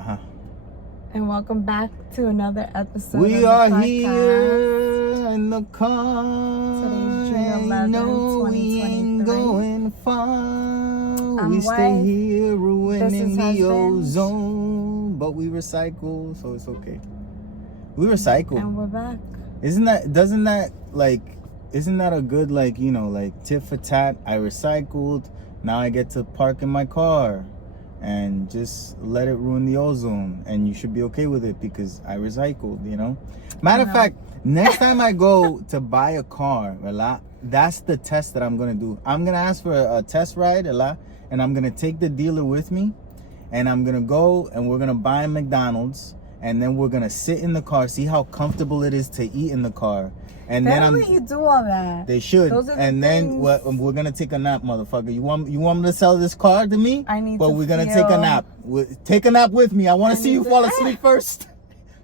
Uh-huh. And welcome back to another episode We of the are CarCast. here in the car. Today's June 11, No, we ain't 2023. going far. I'm We stay White. here This ruining is the Husband. ozone. But we recycle, so it's okay. We recycle. And we're back. Isn't that a good, like tit for tat? I recycled. Now I get to park in my car and just let it ruin the ozone, and you should be okay with it because I recycled, Matter of fact, next time I go to buy a car, that's the test that I'm gonna do. I'm gonna ask for a test ride, and I'm gonna take the dealer with me, and I'm gonna go and we're gonna buy McDonald's, and then we're gonna sit in the car, see how comfortable it is to eat in the car, and They then don't let you do all that. They should. Those are the And then things. we're gonna take a nap, motherfucker. You want me to sell this car to me? I need But to we're gonna feel- take a nap. Take a nap with me. I want I to see need you to- fall asleep first.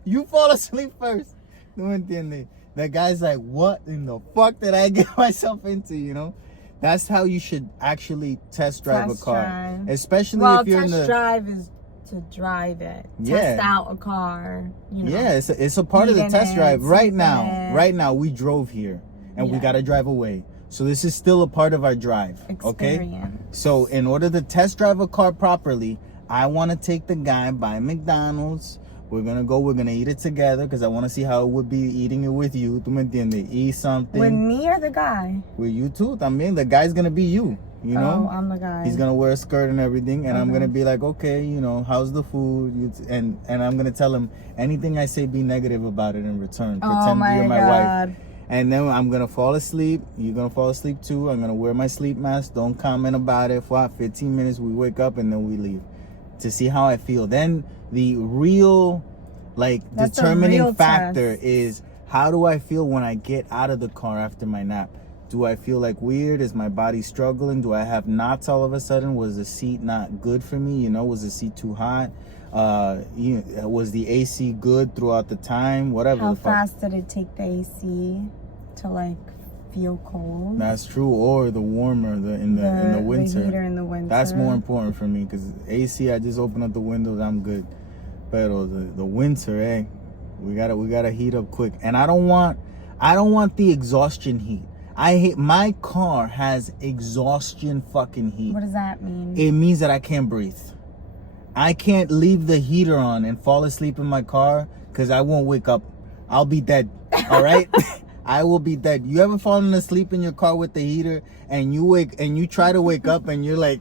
You fall asleep first. No entiende. That guy's like, what in the fuck did I get myself into? That's how you should actually test drive a car, drive. especially Well, if you're in test the. drive is to drive it. Yeah. Test out a car. Yeah, it's a part of the Eating test it, drive. Right sleeping now, it. right now we drove here and we Yeah. gotta drive away. So this is still a part of our drive. Okay. Experience. So in order to test drive a car properly, I want to take the guy by McDonald's. We're gonna eat it together because I want to see how it would be eating it with you. ¿Tú me entiendes? Eat something. With me or the guy? With you too. También, the guy's gonna be you. Oh, I'm the guy. He's gonna wear a skirt and everything, and I'm Okay. gonna be like, okay, how's the food? And I'm gonna tell him anything I say, be negative about it in return. Oh Pretend my you're my God. wife. And then I'm gonna fall asleep. You're gonna fall asleep too. I'm gonna wear my sleep mask. Don't comment about it. For 15 minutes, we wake up and then we leave to see how I feel. Then the real, That's a determining real factor test. is how do I feel when I get out of the car after my nap? Do I feel like weird? Is my body struggling? Do I have knots all of a sudden? Was the seat not good for me? Was the seat too hot? Was the AC good throughout the time? Whatever. How the fuck. fast did it take the AC to feel cold? That's true. Or the warmer in the winter. The heater in the winter. That's more important for me because AC, I just open up the windows, I'm good. But the winter, we gotta heat up quick. And I don't want the exhaustion heat. My car has exhaustion fucking heat. What does that mean? It means that I can't breathe. I can't leave the heater on and fall asleep in my car because I won't wake up. I'll be dead. All right? I will be dead. You ever fallen asleep in your car with the heater and you try to wake up and you're like,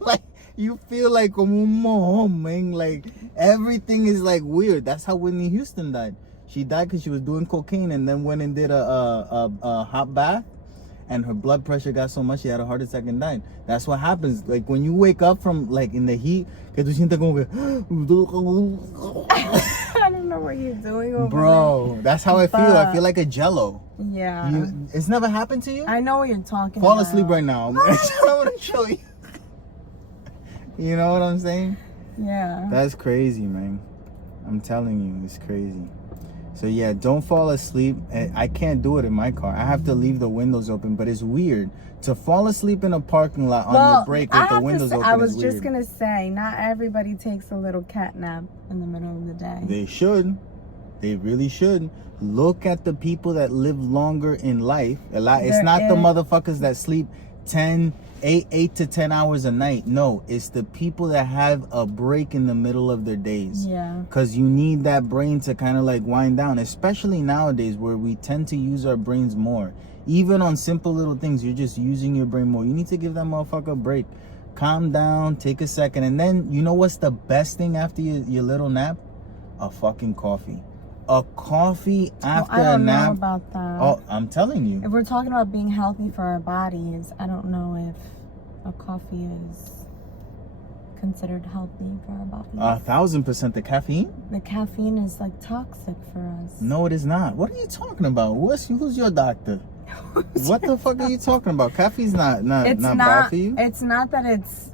like you feel like como un mojón, man. Like everything is like weird. That's how Whitney Houston died. She died because she was doing cocaine and then went and did a hot bath, and her blood pressure got so much she had a heart attack and died. That's what happens. Like when you wake up from in the heat, que tú sientes como que I don't know what you're doing over bro, that's how I feel. I But- feel like a jello. there. Yeah. It's never happened to you? I know what you're talking Fall about. asleep right now. I want to show you. You know what I'm saying? Yeah. That's crazy, man. I'm telling you, it's crazy. So yeah, don't fall asleep. I can't do it in my car. I have to leave the windows open, but it's weird to fall asleep in a parking lot on your break with the windows open. I was is just weird. gonna say, not everybody takes a little cat nap in the middle of the day. They should. They really should. Look at the people that live longer in life. It's not the motherfuckers that sleep 8 to 10 hours a night. No, it's the people that have a break in the middle of their days. Yeah. Because you need that brain to kind of wind down, especially nowadays where we tend to use our brains more. Even on simple little things, you're just using your brain more. You need to give that motherfucker a break. Calm down, take a second. And then, you know what's the best thing after your little nap? A fucking coffee. A coffee after I don't a nap. know about that. Oh, I'm telling you. If we're talking about being healthy for our bodies, I don't know if a coffee is considered healthy for our bodies. 1,000% the caffeine? The caffeine is toxic for us. No, it is not. What are you talking about? Who's your doctor? What the fuck are you talking about? Caffeine's not bad for you. It's not that it's.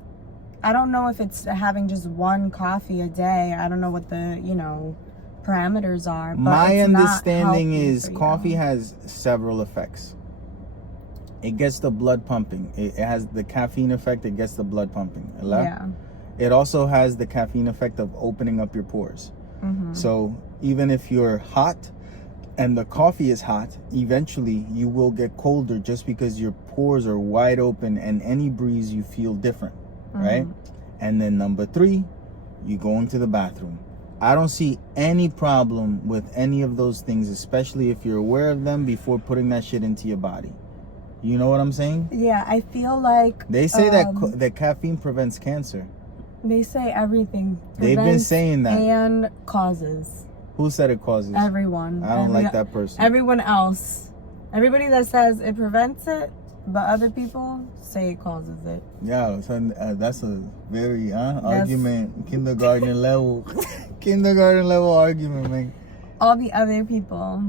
I don't know if it's having just one coffee a day. I don't know what the parameters are. But My it's not understanding healthy is for you. coffee has several effects. It gets the blood pumping. It has the caffeine effect. It gets the blood pumping. Yeah. it also has the caffeine effect of opening up your pores. So even if you're hot and the coffee is hot, eventually you will get colder just because your pores are wide open and any breeze you feel different, right? And then number 3, you go into the bathroom. I don't see any problem with any of those things, especially if you're aware of them before putting that shit into your body. You know what I'm saying? Yeah, I feel like they say that caffeine prevents cancer. They say everything. They've been saying that. And causes. Who said it causes? Everyone. I don't like that person. Everyone else. Everybody that says it prevents it, but other people say it causes it. Yeah, so, that's a very argument, kindergarten level. Kindergarten level argument, man. All the other people.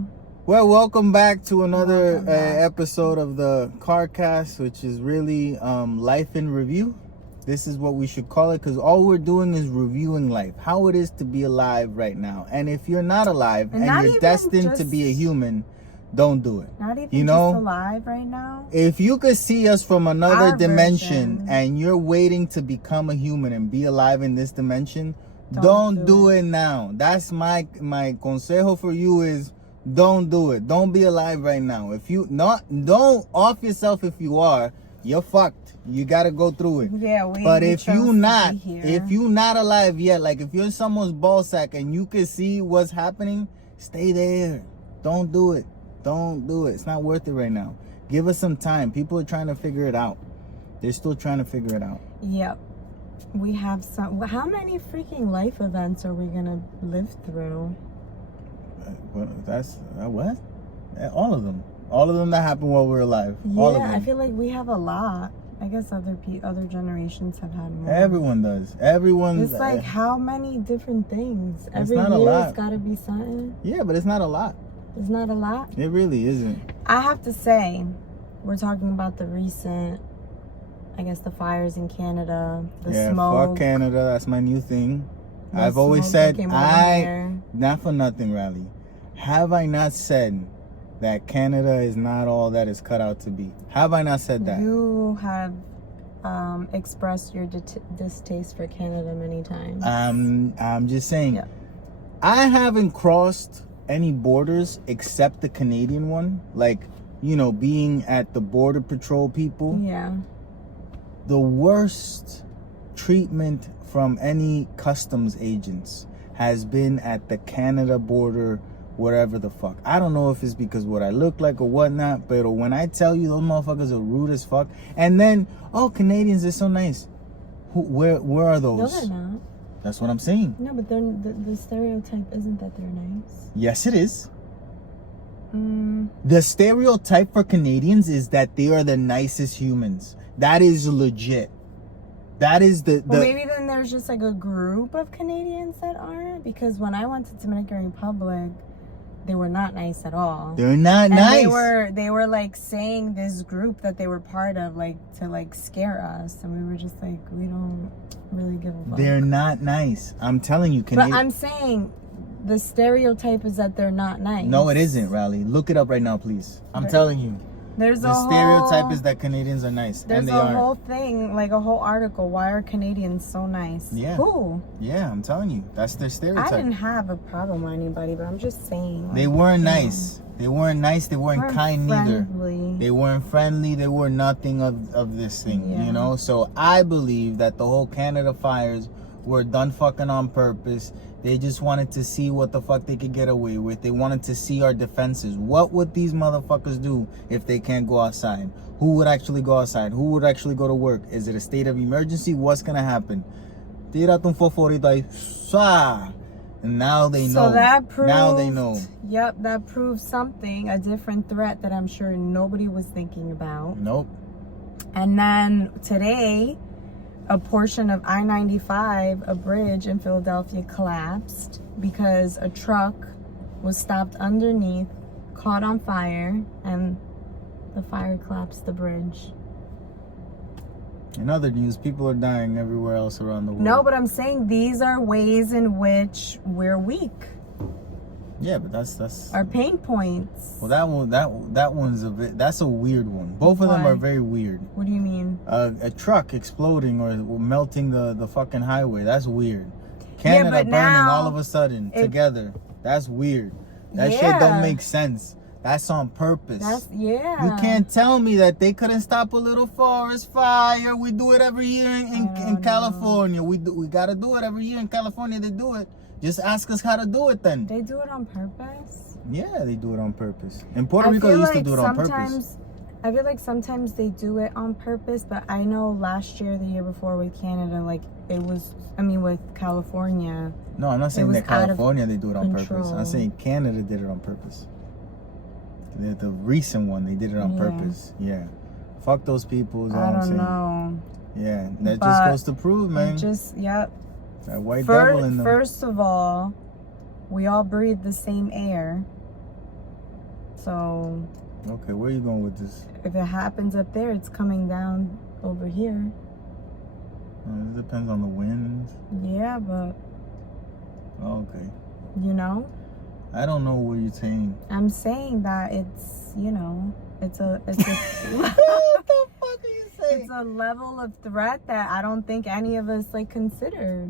Well, welcome back to another episode of the CarCast, which is really life in review. This is what we should call it, because all we're doing is reviewing life, how it is to be alive right now. And if you're not alive and you're destined to be a human, don't do it. Not even just alive right now. If you could see us from another dimension and you're waiting to become a human and be alive in this dimension, don't do it now. That's my consejo for you is don't do it. Don't be alive right now. If you don't off yourself if you are, you're fucked. You gotta go through it. Yeah, but if you not alive yet, like if you're in someone's ball sack and you can see what's happening, stay there. Don't do it. Don't do it. It's not worth it right now. Give us some time. People are trying to figure it out. They're still trying to figure it out. Yep. We have some. How many freaking life events are we gonna live through? That's what? All of them. All of them that happened while we were alive. Yeah, all of them. I feel like we have a lot. I guess other generations have had more. Everyone does. Everyone's. It's like how many different things. Every not a year lot. It's got to be something. Yeah, but it's not a lot. It's not a lot? It really isn't. I have to say, we're talking about the recent, I guess, the fires in Canada, the smoke. Fuck Canada. That's my new thing. I've always said, not for nothing, Riley. Have I not said that Canada is not all that it's cut out to be? Have I not said that? You have expressed your distaste for Canada many times. I'm just saying, I haven't crossed any borders except the Canadian one. Like, being at the border patrol people. Yeah. The worst treatment from any customs agents has been at the Canada border, whatever the fuck. I don't know if it's because what I look like or whatnot, but when I tell you those motherfuckers are rude as fuck, and then, Canadians are so nice. Where are those? No, they're not. That's what I'm saying. No, but the stereotype isn't that they're nice. Yes, it is. The stereotype for Canadians is that they are the nicest humans. That is legit. That is Well, maybe then there's just like a group of Canadians that aren't, because when I went to Dominican Republic, they were not nice at all. They're not nice. They were like saying this group that they were part of, like to like scare us, and we were just like, we don't really give a fuck. They're not nice. I'm telling you, Canadian. But I'm saying the stereotype is that they're not nice. No, it isn't, Riley. Look it up right now, please. I'm telling you. The stereotype is that Canadians are nice, and they aren't. There's a whole thing, like a whole article. Why are Canadians so nice? Yeah. Who? Yeah, I'm telling you, that's their stereotype. I didn't have a problem with anybody, but I'm just saying. Like, they weren't nice. They weren't nice. They weren't kind friendly. neither. They weren't friendly. They were nothing of this thing, So I believe that the whole Canada fires were done fucking on purpose. They just wanted to see what the fuck they could get away with. They wanted to see our defenses. What would these motherfuckers do if they can't go outside? Who would actually go outside? Who would actually go to work? Is it a state of emergency? What's gonna happen? Tírate un fosforito ahí. And now they know. So that proved, now they know. Yep, that proves something, a different threat that I'm sure nobody was thinking about. Nope. And then today, a portion of I-95, a bridge in Philadelphia, collapsed because a truck was stopped underneath, caught on fire, and the fire collapsed the bridge. In other news, people are dying everywhere else around the world. No, but I'm saying these are ways in which we're weak. Yeah, but that's Our pain points. well, that one's a bit. That's a weird one. Both of them Why? are very weird. What do you mean? A truck exploding or melting the fucking highway. That's weird. Canada but burning now all of a sudden together. That's weird. That shit Yeah. don't make sense. That's on purpose. Yeah. You can't tell me that they couldn't stop a little forest fire. We do it every year in California. We gotta do it every year in California. They do it. Just ask us how to do it then. They do it on purpose? Yeah, they do it on purpose. In Puerto Rico, they used to do it on purpose. I feel like sometimes they do it on purpose, but I know last year, the year before with Canada, like it was, with California. No, I'm not saying that California they do it on purpose. control. I'm saying Canada did it on purpose. The recent one, they did it on purpose. Yeah. Fuck those people is all I'm saying. I don't know. Yeah, that just goes to prove, man. Yep. That white devil in them. First of all, we all breathe the same air. So Okay, where are you going with this? if it happens up there, it's coming down over here. It depends on the winds. Yeah, but Okay. you know, I don't know what you're saying. I'm saying that it's, it's a What the fuck are you saying? it's a level of threat that I don't think any of us like considered.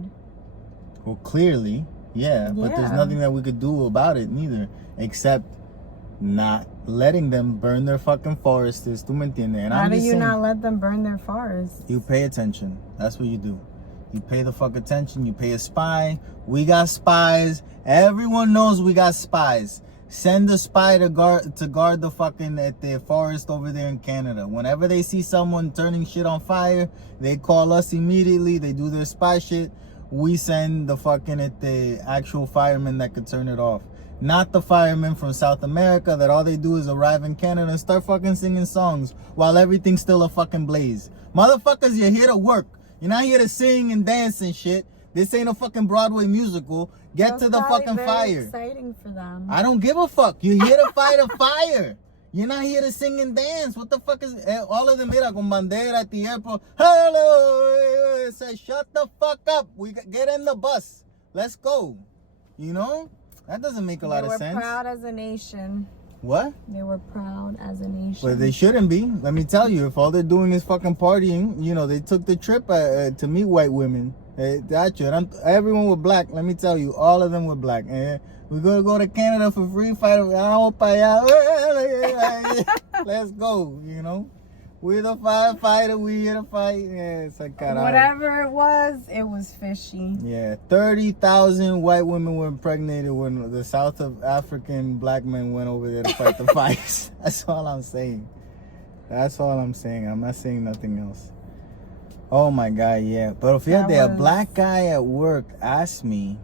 Well, clearly, yeah, but there's Yeah. nothing that we could do about it neither, except not letting them burn their fucking forests. ¿Tú me entiendes? And How I'm do just you saying, not let them burn their forests? you pay attention. That's what you do. You pay the fuck attention. You pay a spy. We got spies. Everyone knows we got spies. Send a spy to guard the fucking at the forest over there in Canada. Whenever they see someone turning shit on fire, they call us immediately. They do their spy shit. We send the fucking at the actual firemen that could turn it off. Not the firemen from South America that all they do is arrive in Canada and start fucking singing songs while everything's still a fucking blaze. Motherfuckers, you're here to work. You're not here to sing and dance and shit. This ain't a fucking Broadway musical. Get That's to the probably fucking very fire. exciting for them. I don't give a fuck. You're here to fight a fire. You're not here to sing and dance. What the fuck is all of them? Mira, con bandera at the airport. Hello. Say, shut the fuck up. We get in the bus. Let's go. You know? That doesn't make a lot of sense. They were proud as a nation. What? They were proud as a nation. But they shouldn't be. Let me tell you, if all they're doing is fucking partying, they took the trip to meet white women. Everyone was black. Let me tell you, all of them were black. We're gonna go to Canada for free fight. Let's go. We're the firefighter. We here to fight. Yeah, it's like whatever it was fishy. Yeah, 30,000 white women were impregnated when the South of African black men went over there to fight the fires. That's all I'm saying. That's all I'm saying. I'm not saying nothing else. Oh my God, yeah. But a black guy at work asked me,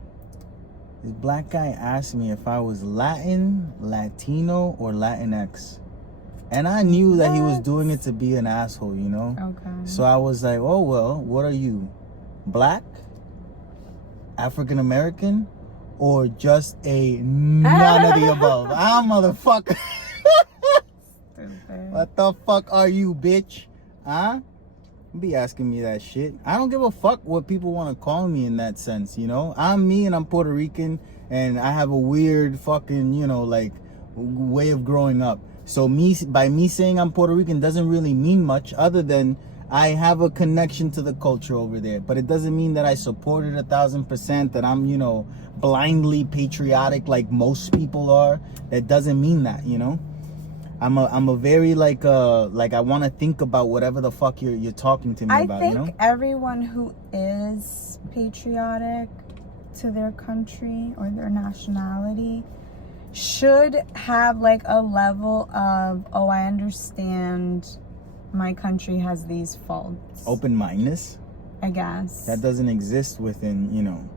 if I was Latin, Latino, or Latinx. And I knew that he was doing it to be an asshole, Okay. So I was like, oh, well, what are you? Black? African American? Or just a none of the above? Motherfucker. Stupid. What the fuck are you, bitch? Huh? Be asking me that shit. I don't give a fuck what people want to call me in that sense, I'm me and I'm Puerto Rican and I have a weird fucking, way of growing up. So by me saying I'm Puerto Rican doesn't really mean much other than I have a connection to the culture over there. But it doesn't mean that I support it 1,000%, that I'm, blindly patriotic like most people are. That doesn't mean that, I'm a very I want to think about whatever the fuck you're talking to me about. I think everyone who is patriotic to their country or their nationality should have a level of, oh, I understand my country has these faults. Open-mindedness, I guess. that doesn't exist within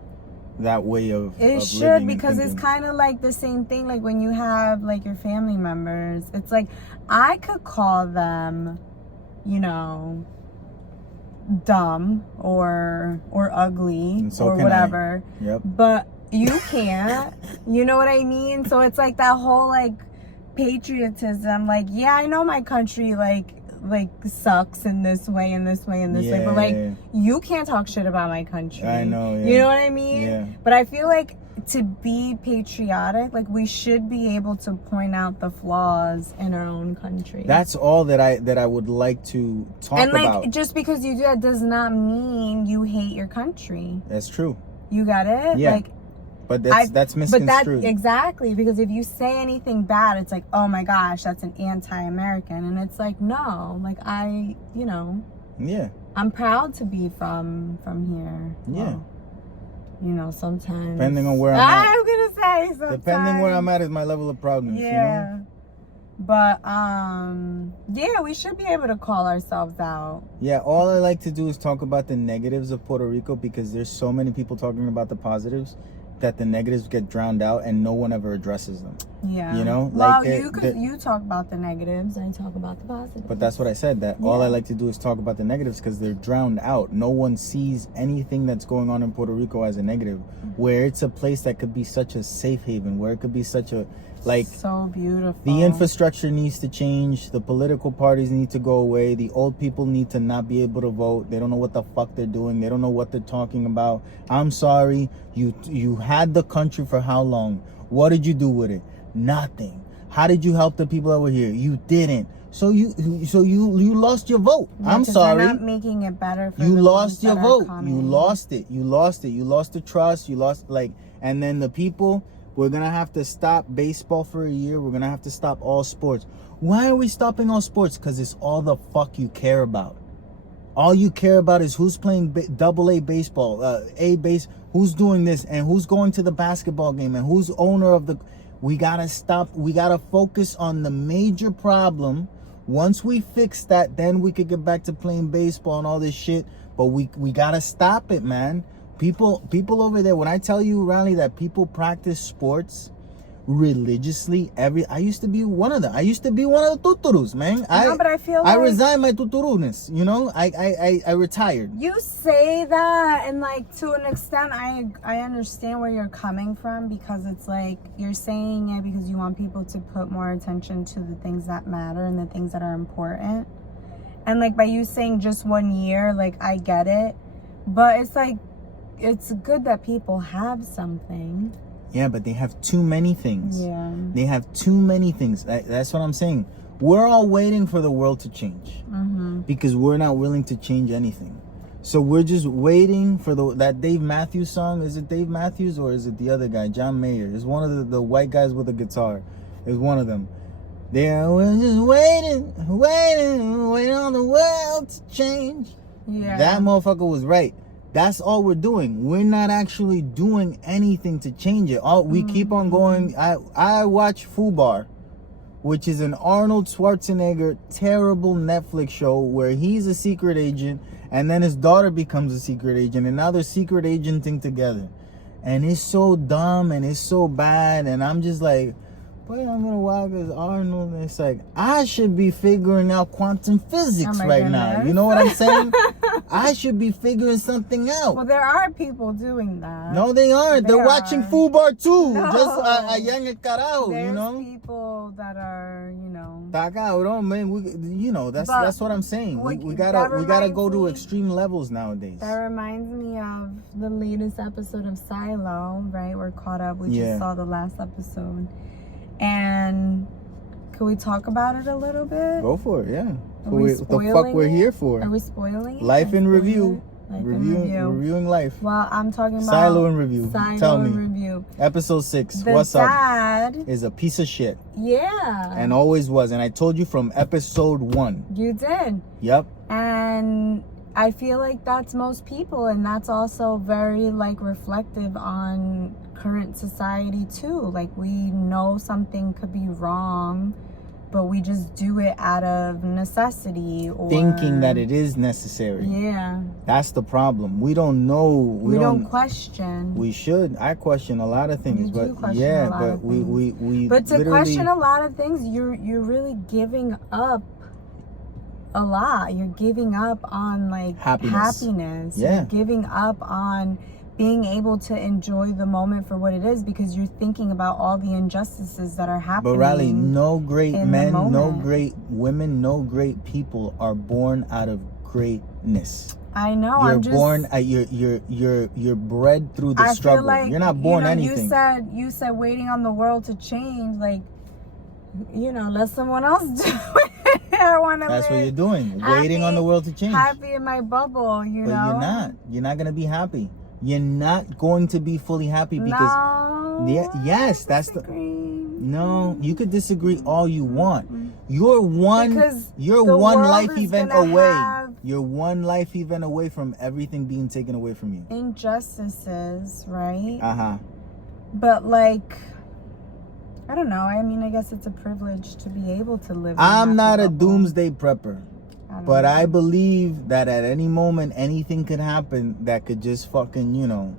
that way of it of should, living because and it's thinking. kind of like the same thing when you have your family members. It's I could call them dumb or ugly And so or can I. whatever, Yep. but you can't. You know what I mean? So it's that whole patriotism. Yeah, I know my country sucks in this way and this way and this way, but Yeah. you can't talk shit about my country. I know, yeah. You know what I mean? Yeah. But I feel to be patriotic, like we should be able to point out the flaws in our own country. That's all that I would like to talk and like about. just because you do that does not mean you hate your country. That's true. You got it? Yeah. Like, but that's misconstrued. Exactly, because if you say anything bad, it's like, oh my gosh, that's an anti-American. And it's like, no, like Yeah. I'm proud to be from here. Yeah. Well, sometimes. Depending on where I'm at. I'm gonna say sometimes. Depending where I'm at is my level of proudness. Yeah. You know? But yeah, we should be able to call ourselves out. Yeah, all I like to do is talk about the negatives of Puerto Rico because there's so many people talking about the positives that the negatives get drowned out and no one ever addresses them. Yeah. You know? Well, Like you talk about the negatives, I talk about the positives. But that's what I said, that all I like to do is talk about the negatives because they're drowned out. No one sees anything that's going on in Puerto Rico as a negative, where it's a place that could be such a safe haven, where it could be such a, like, so beautiful. The infrastructure needs to change. The political parties need to go away. The old people need to not be able to vote. They don't know what the fuck they're doing. They don't know what they're talking about. I'm sorry. You had the country for how long? What did you do with it? Nothing. How did you help the people that were here? You didn't. So you lost your vote. Yeah, I'm sorry. They're not making it better for you the lost ones your that vote. are You coming. lost it. You lost it. You lost the trust. You lost, like, and then the people, we're going to have to stop baseball for a year. We're going to have to stop all sports. Why are we stopping all sports? Because it's all the fuck you care about. All you care about is who's playing double-A baseball, A-base, who's doing this, and who's going to the basketball game, and who's owner of the... We got to stop. We got to focus on the major problem. Once we fix that, then we could get back to playing baseball and all this shit. But we got to stop it, man. People over there, when I tell you, Riley, that people practice sports religiously, I used to be one of them. I used to be one of the tuturus, man. No, but I feel I like resigned my tuturuness, you know? I retired. you say that, and like to an extent I understand where you're coming from, because it's like you're saying it because you want people to put more attention to the things that matter and the things that are important. And like by you saying just 1 year, like I get it, but it's like it's good that people have something. Yeah, but they have too many things. Yeah. They have too many things. That's what I'm saying. We're all waiting for the world to change because we're not willing to change anything. So we're just waiting for that Dave Matthews song. Is it Dave Matthews or is it the other guy, John Mayer? It's one of the white guys with a guitar. It's one of them. We're just waiting on the world to change. Yeah. That motherfucker was right. That's all we're doing. We're not actually doing anything to change it. We keep on going. I watch Fubar, which is an Arnold Schwarzenegger terrible Netflix show where he's a secret agent and then his daughter becomes a secret agent and now they're secret agenting together. And it's so dumb and it's so bad, and I'm just like, boy, I'm gonna walk as Arnold, and it's like I should be figuring out quantum physics right now. You know what I'm saying? I should be figuring something out. Well, there are people doing that. No, they aren't. They're watching Fubar too. No. Just allá en el carajo, There's you know. people that are, Man, that's what I'm saying. We gotta go to extreme levels nowadays. That reminds me of the latest episode of Silo, right? We're caught up. We just saw the last episode. And can we talk about it a little bit? Go for it, yeah. What the fuck we're here for. Are we spoiling it? Life in review. Reviewing life. Well, I'm talking about Silo in review. Tell me. Review. Episode 6. The What's dad up? Is a piece of shit. Yeah. And always was. And I told you from episode 1. You did. Yep. And I feel like that's most people, and that's also very like reflective on current society too. Like we know something could be wrong, but we just do it out of necessity or thinking that it is necessary. Yeah. That's the problem. We don't know. We don't question. We should. I question a lot of things, but we But to question a lot of things, you're really giving up a lot. You're giving up on like happiness. Yeah. You're giving up on being able to enjoy the moment for what it is, because you're thinking about all the injustices that are happening. But Riley, no great men, no great women, no great people are born out of greatness. I know. You're I'm just born. You're bred through the I struggle. feel like, you're not born anything. You said waiting on the world to change. Like, let someone else do it. I want to. That's what you're doing. Happy, waiting on the world to change. Happy in my bubble, But you're not. You're not gonna be happy. You're not going to be fully happy because. Yes, that's the. No, you could disagree all you want. You're one life event away. You're one life event away from everything being taken away from you. Injustices, right? Uh-huh. But like, I don't know. I mean, I guess it's a privilege to be able to live. I'm not a doomsday prepper. But I believe that at any moment, anything could happen that could just fucking,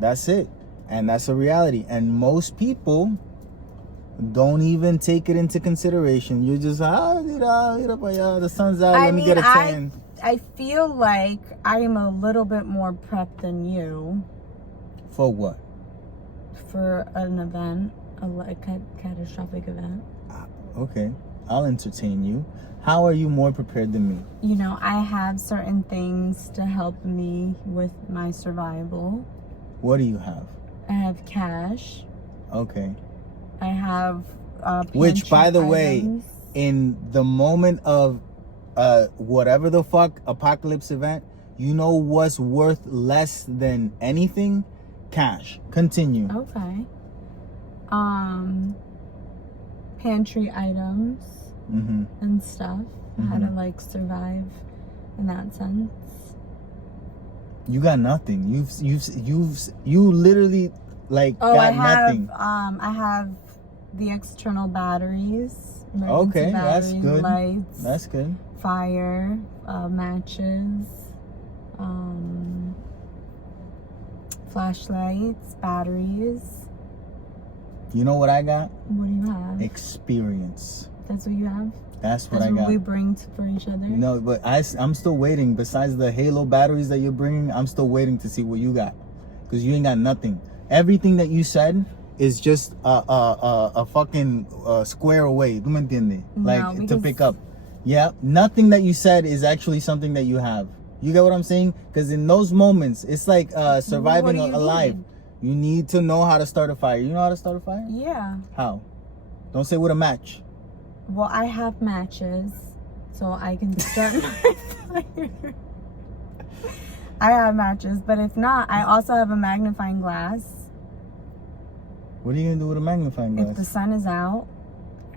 that's it. And that's a reality. And most people don't even take it into consideration. You're just, the sun's out, let me get a tan. I feel like I'm a little bit more prepped than you. For what? For an event, a catastrophic event. Okay, I'll entertain you. How are you more prepared than me? I have certain things to help me with my survival. What do you have? I have cash. Okay. I have which, by the items. way, in the moment of whatever the fuck apocalypse event, what's worth less than anything? Cash. Continue. Okay. Pantry items and stuff. How to survive in that sense. You got nothing. You literally got nothing. I have the external batteries. Okay, batteries, that's good. Lights. That's good. Fire, matches, flashlights, batteries. You know what I got? What do you have? Experience. That's what you have? That's what I got. We bring for each other? No, but I'm still waiting. Besides the Halo batteries that you're bringing, I'm still waiting to see what you got. Because you ain't got nothing. Everything that you said is just a fucking square away. ¿Tú me entiendes? Like, to pick up. Yeah, nothing that you said is actually something that you have. You get what I'm saying? Because in those moments, it's like surviving alive. You need to know how to start a fire. You know how to start a fire? Yeah. How? Don't say with a match. Well, I have matches, so I can start my fire. I have matches, but if not, I also have a magnifying glass. What are you going to do with a magnifying glass? If the sun is out,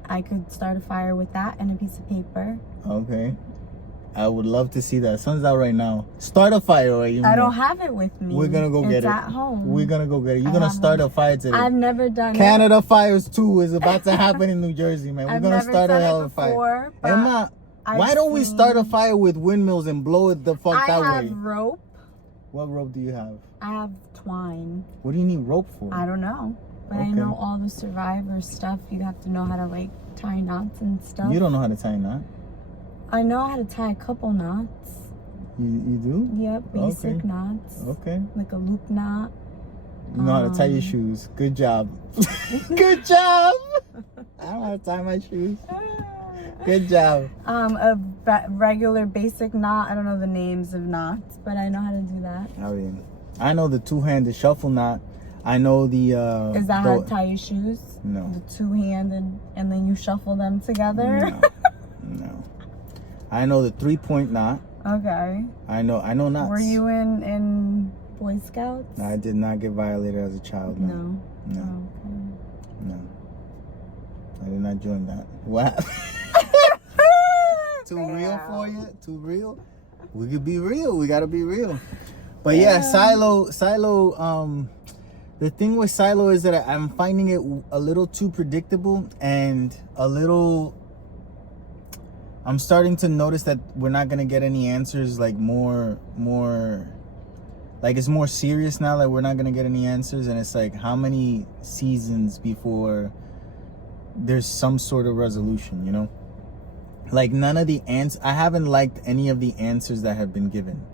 I could start a fire with that and a piece of paper. Okay. I would love to see that. Sun's out right now. Start a fire right now. I don't have it with me. We're gonna go get it. It's at home. We're gonna go get it. You're gonna start a fire today. I've never done Canada Fires 2 is about to happen in New Jersey, man. We're gonna start a hell of a fire. Emma, why don't we start a fire with windmills and blow it the fuck that way? I have rope. What rope do you have? I have twine. What do you need rope for? I don't know. But I know all the survivor stuff. You have to know how to tie knots and stuff. You don't know how to tie a knot? I know how to tie a couple knots. You do? Yep, basic knots. Okay. Like a loop knot. You know how to tie your shoes. Good job. Good job. I don't know how to tie my shoes. Good job. A regular basic knot. I don't know the names of knots, but I know how to do that. I know the two-handed shuffle knot. I know the... Is that how to tie your shoes? No. The two-handed, and then you shuffle them together? No. I know the three-point knot. Okay. I know knots. Were you in Boy Scouts? I did not get violated as a child. No. No. Oh, okay. No. I did not join that. What? Too real for you? Too real? We could be real. We gotta be real. But yeah, Silo. The thing with Silo is that I'm finding it a little too predictable and a little. I'm starting to notice that we're not gonna get any answers more like it's more serious now. Like we're not gonna get any answers, and it's like how many seasons before there's some sort of resolution, you know? Like none of the answers. I haven't liked any of the answers that have been given.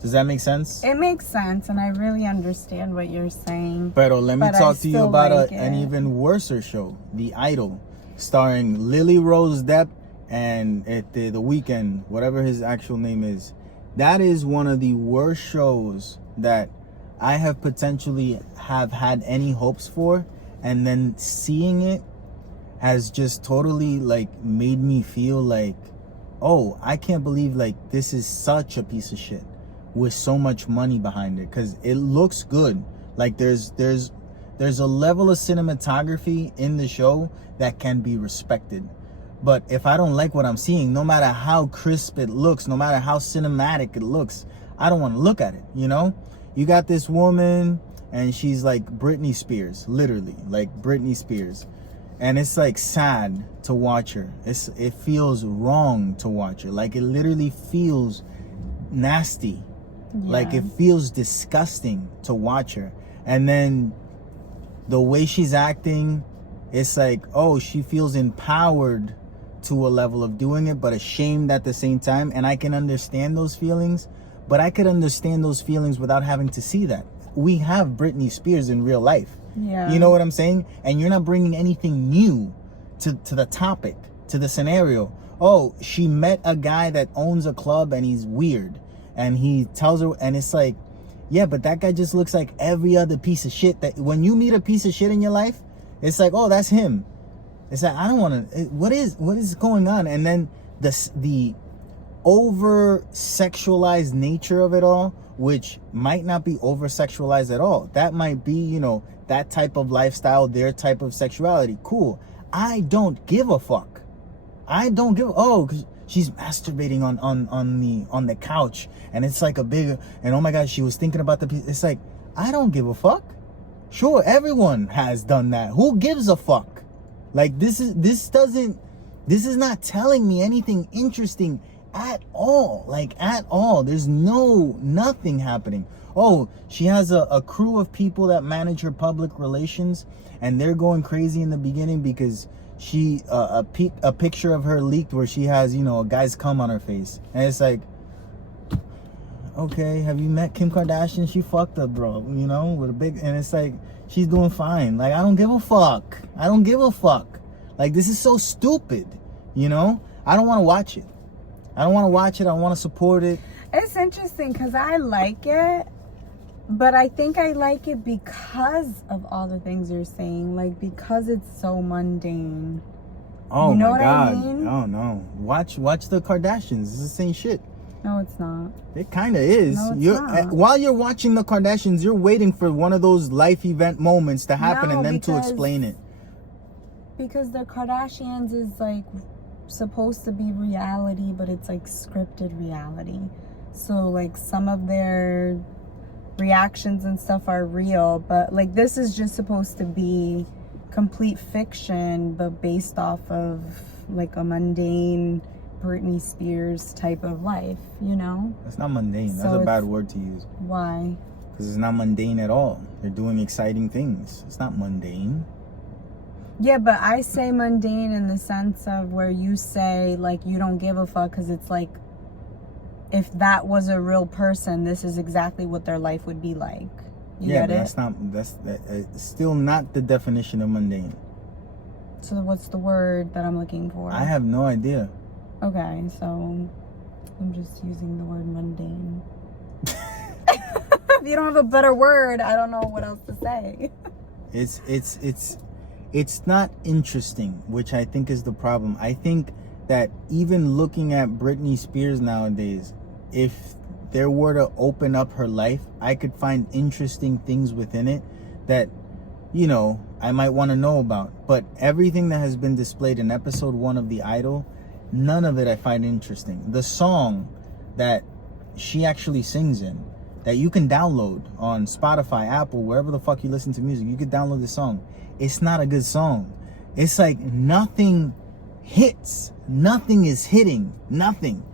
Does that make sense? It makes sense, and I really understand what you're saying. Pero let me talk to you about an even worser show, The Idol, starring Lily Rose Depp and the Weeknd, whatever his actual name is, that is one of the worst shows that I have potentially have had any hopes for, and then seeing it has just totally like made me feel like, oh, I can't believe like this is such a piece of shit with so much money behind it, because it looks good. Like there's a level of cinematography in the show that can be respected. But if I don't like what I'm seeing, no matter how crisp it looks, no matter how cinematic it looks, I don't want to look at it, you know? You got this woman, and she's like Britney Spears, literally, like Britney Spears. And it's like sad to watch her. It feels wrong to watch her. Like it literally feels nasty. Yeah. Like it feels disgusting to watch her. And then the way she's acting, it's like, oh, she feels empowered to a level of doing it, but ashamed at the same time. And I can understand those feelings, but I could understand those feelings without having to see that. We have Britney Spears in real life. Yeah. You know what I'm saying? And you're not bringing anything new to the topic, to the scenario. Oh, she met a guy that owns a club and he's weird. And he tells her, and it's like, yeah, but that guy just looks like every other piece of shit. That when you meet a piece of shit in your life, it's like, oh, that's him. It's like, I don't want to, what is going on? And then the over sexualized nature of it all, which might not be over sexualized at all. That might be, you know, that type of lifestyle, their type of sexuality. Cool. I don't give a fuck. I don't give, oh, 'cause she's masturbating on the couch, and it's like a big, and oh my God, she was thinking about it's like, I don't give a fuck. Sure, everyone has done that. Who gives a fuck? Like this is not telling me anything interesting at all. Like at all. There's nothing happening. Oh, she has a crew of people that manage her public relations, and they're going crazy in the beginning because she a picture of her leaked where she has, you know, a guy's cum on her face, and it's like, okay, have you met Kim Kardashian? She fucked up, bro, you know, with a big, and it's like, she's doing fine. Like, I don't give a fuck. I don't give a fuck. Like, this is so stupid, you know? I don't want to watch it. I don't want to watch it. I want to support it. It's interesting because I like it, but I think I like it because of all the things you're saying. Like, because it's so mundane. Oh, you know my what God. I mean? Oh, no. Watch the Kardashians. It's the same shit. No, it's not. It kind of is. No, it's not. While you're watching the Kardashians, you're waiting for one of those life event moments to happen, and then to explain it. Because the Kardashians is like supposed to be reality, but it's like scripted reality. So like some of their reactions and stuff are real, but like this is just supposed to be complete fiction, but based off of like a mundane Britney Spears type of life, you know? It's not mundane. That's a bad word to use. Why? Because it's not mundane at all. They're doing exciting things. It's not mundane. Yeah, but I say mundane in the sense of where you say like you don't give a fuck, because it's like, if that was a real person, this is exactly what their life would be like. You get it? That's still not the definition of mundane. So what's the word that I'm looking for? I have no idea. Okay, so I'm just using the word mundane. If you don't have a better word, I don't know what else to say. It's not interesting, which I think is the problem. I think that even looking at Britney Spears nowadays, if there were to open up her life, I could find interesting things within it that, you know, I might want to know about. But everything that has been displayed in episode 1 of The Idol, none of it I find interesting. The song that she actually sings in, that you can download on Spotify, Apple, wherever the fuck you listen to music, you could download the song. It's not a good song. It's like nothing hits. Nothing is hitting. Nothing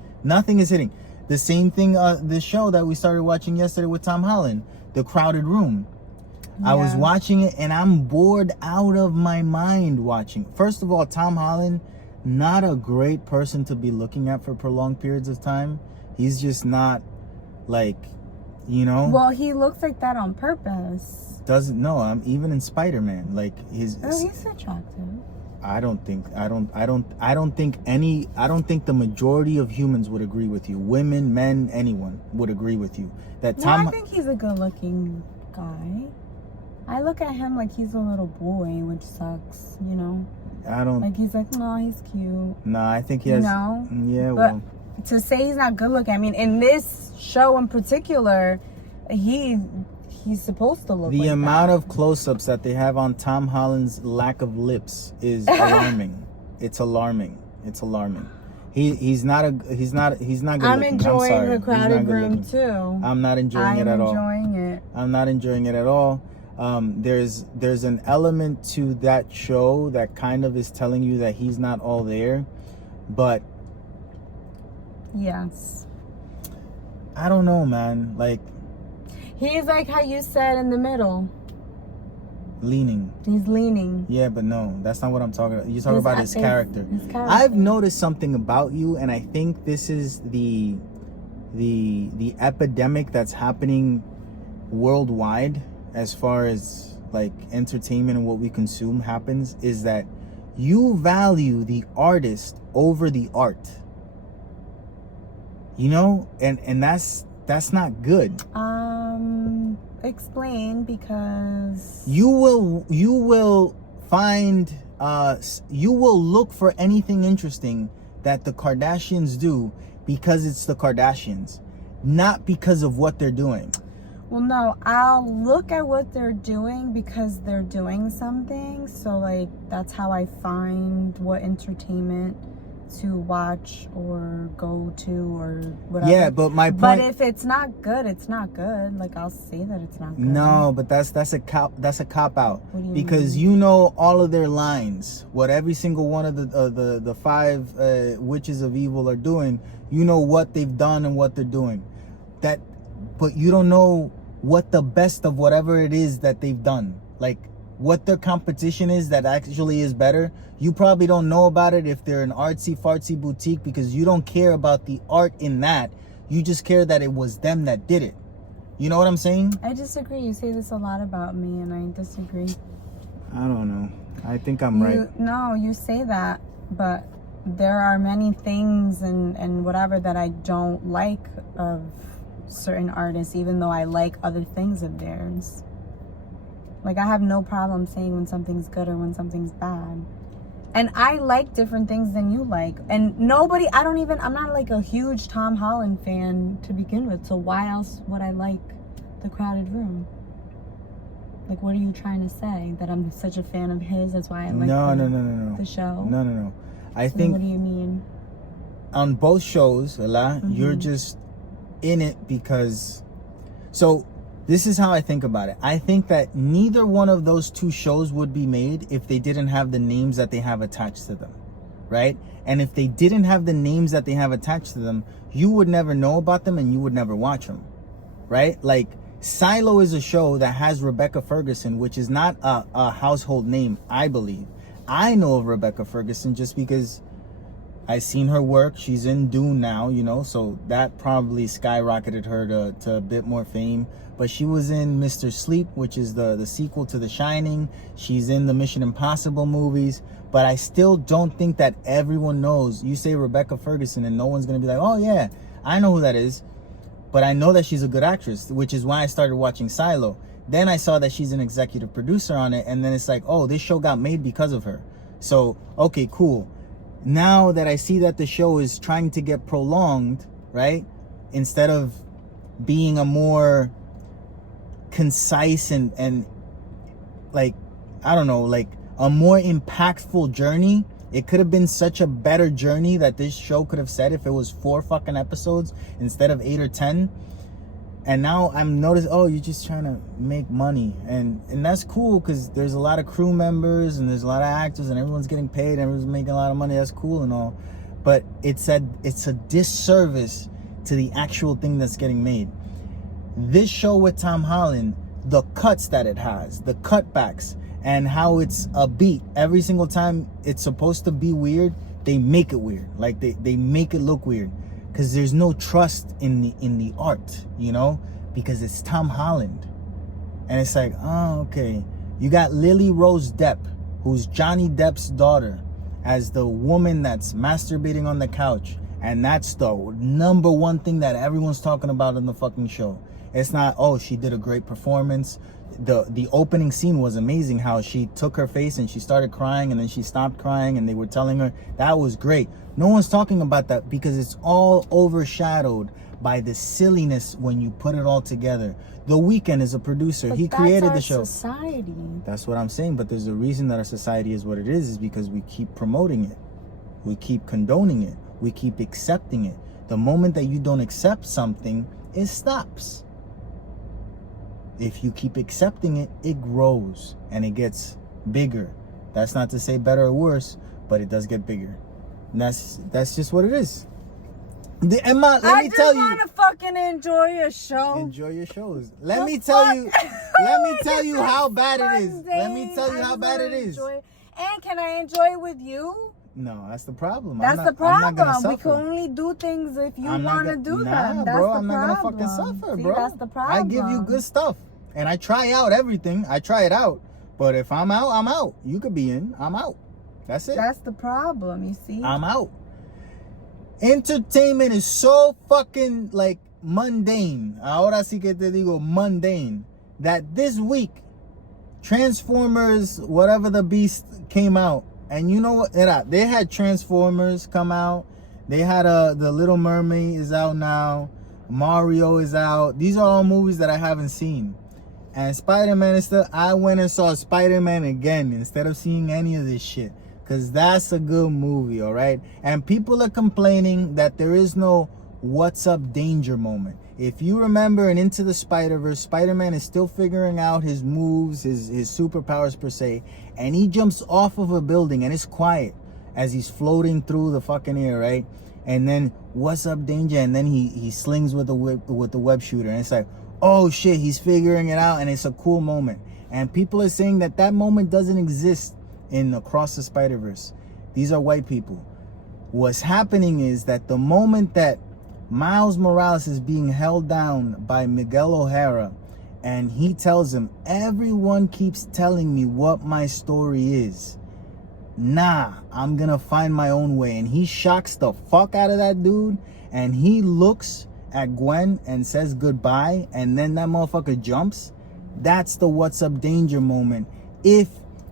is hitting. The same thing, the show that we started watching yesterday with Tom Holland, The Crowded Room. Yeah. I was watching it and I'm bored out of my mind watching. First of all, Tom Holland, not a great person to be looking at for prolonged periods of time. He's just not, like, you know. Well, he looks like that on purpose. Doesn't know. Even in Spider-Man, like he's attractive. I don't think the majority of humans would agree with you. Women, men, anyone would agree with you. That No, Tom, I think he's a good-looking guy. I look at him like he's a little boy, which sucks, you know? I don't, Like, he's like, oh, he's cute. nah, I think he has, You know? yeah, But well, to say he's not good looking, I mean, in this show in particular, he's supposed to look the like amount that. of close-ups that they have on Tom Holland's lack of lips is alarming. It's alarming. It's alarming. He's not good I'm looking. enjoying sorry. the He's crowded not good room looking. too. I'm not enjoying it at all. I'm enjoying it. I'm not enjoying it at all. There's an element to that show that kind of is telling you that he's not all there, but Yes. I don't know, man. Like, He's like how you said, in the middle. leaning. He's leaning. Yeah, but no, that's not what I'm talking about. You're talking about his character. His character. I've noticed something about you, and I think this is the epidemic that's happening worldwide as far as like entertainment and what we consume happens, is that you value the artist over the art. You know, and that's not good. Explain, because You will find you will look for anything interesting that the Kardashians do because it's the Kardashians, not because of what they're doing. well, no, I'll look at what they're doing because they're doing something. So like that's how I find what entertainment to watch or go to or whatever. Yeah, but my point. But if it's not good, it's not good. Like, I'll say that it's not good. No, but that's a cop out. What do you Because mean? you know all of their lines, what every single one of the five witches of evil are doing. You know what they've done and what they're doing. But you don't know what the best of whatever it is that they've done. Like, what their competition is that actually is better. You probably don't know about it if they're an artsy fartsy boutique, because you don't care about the art in that. You just care that it was them that did it. You know what I'm saying? I disagree. You say this a lot about me, and I disagree. I don't know. I think I'm right. No, you say that, but there are many things and whatever that I don't like of certain artists, even though I like other things of theirs. Like, I have no problem saying when something's good or when something's bad. And I like different things than you like. And I'm not like a huge Tom Holland fan to begin with. So why else would I like The Crowded Room? Like, what are you trying to say? That I'm such a fan of his, that's why I like No. the show? No. I So think what do you mean? on both shows, you're just in it because... So, this is how I think about it. I think that neither one of those two shows would be made if they didn't have the names that they have attached to them, right? And if they didn't have the names that they have attached to them, you would never know about them and you would never watch them, right? Like, Silo is a show that has Rebecca Ferguson, which is not a household name, I believe. I know of Rebecca Ferguson just because I've seen her work. She's in Dune now, you know, so that probably skyrocketed her to a bit more fame. But she was in Mr. Sleep, which is the sequel to The Shining. She's in the Mission Impossible movies. But I still don't think that everyone knows. You say Rebecca Ferguson and no one's going to be like, oh yeah, I know who that is. But I know that she's a good actress, which is why I started watching Silo. Then I saw that she's an executive producer on it. And then it's like, oh, this show got made because of her. So, okay, cool. Now that I see that the show is trying to get prolonged, right? Instead of being a more concise and like, I don't know, like a more impactful journey. It could have been such a better journey that this show could have said if it was 4 fucking episodes instead of 8 or 10. And now I'm noticing, oh, you're just trying to make money. And that's cool because there's a lot of crew members and there's a lot of actors and everyone's getting paid and everyone's making a lot of money. That's cool and all. But it's a disservice to the actual thing that's getting made. This show with Tom Holland, the cuts that it has, the cutbacks, and how it's a beat. Every single time it's supposed to be weird, they make it weird. Like they make it look weird. Because there's no trust in the art, you know? Because it's Tom Holland. And it's like, oh, okay. You got Lily Rose Depp, who's Johnny Depp's daughter, as the woman that's masturbating on the couch. And that's the number one thing that everyone's talking about in the fucking show. It's not, oh, she did a great performance. The opening scene was amazing, how she took her face and she started crying and then she stopped crying and they were telling her that was great. No one's talking about that because it's all overshadowed by the silliness when you put it all together. The Weeknd is a producer. But he created the show. That's our society. That's what I'm saying. But there's a reason that our society is what it is because we keep promoting it. We keep condoning it. We keep accepting it. The moment that you don't accept something, it stops. If you keep accepting it, it grows and it gets bigger. That's not to say better or worse, but it does get bigger. And that's just what it is. Emma, let me tell you. I just want to fucking enjoy your show. Enjoy your shows. Let me tell you how bad it is. Let me tell you how bad it is. And can I enjoy it with you? No, that's the problem. That's the problem. We can only do things if you want to do them. That's bro, the I'm not problem. gonna fucking suffer, See, bro. that's the problem. I give you good stuff. And I try out everything. I try it out. But if I'm out, I'm out. You could be in. I'm out. That's it. That's the problem, you see? I'm out. Entertainment is so fucking like mundane. Ahora sí que te digo mundane. That this week, Transformers, whatever the beast, came out. And you know what? They had Transformers come out. They had The Little Mermaid is out now. Mario is out. These are all movies that I haven't seen. And Spider-Man is still, I went and saw Spider-Man again instead of seeing any of this shit. Because that's a good movie, all right? And people are complaining that there is no what's up danger moment. If you remember in Into the Spider-Verse, Spider-Man is still figuring out his moves, his superpowers per se. And he jumps off of a building and it's quiet as he's floating through the fucking air, right? And then, what's up danger? And then he slings with the web shooter. And it's like, oh shit, he's figuring it out. And it's a cool moment. And people are saying that moment doesn't exist in Across the Spider-Verse. These are white people. What's happening is that the moment that Miles Morales is being held down by Miguel O'Hara and he tells him, everyone keeps telling me what my story is. Nah, I'm gonna find my own way. And he shocks the fuck out of that dude and he looks at Gwen and says goodbye and then that motherfucker jumps. That's the what's up danger moment. If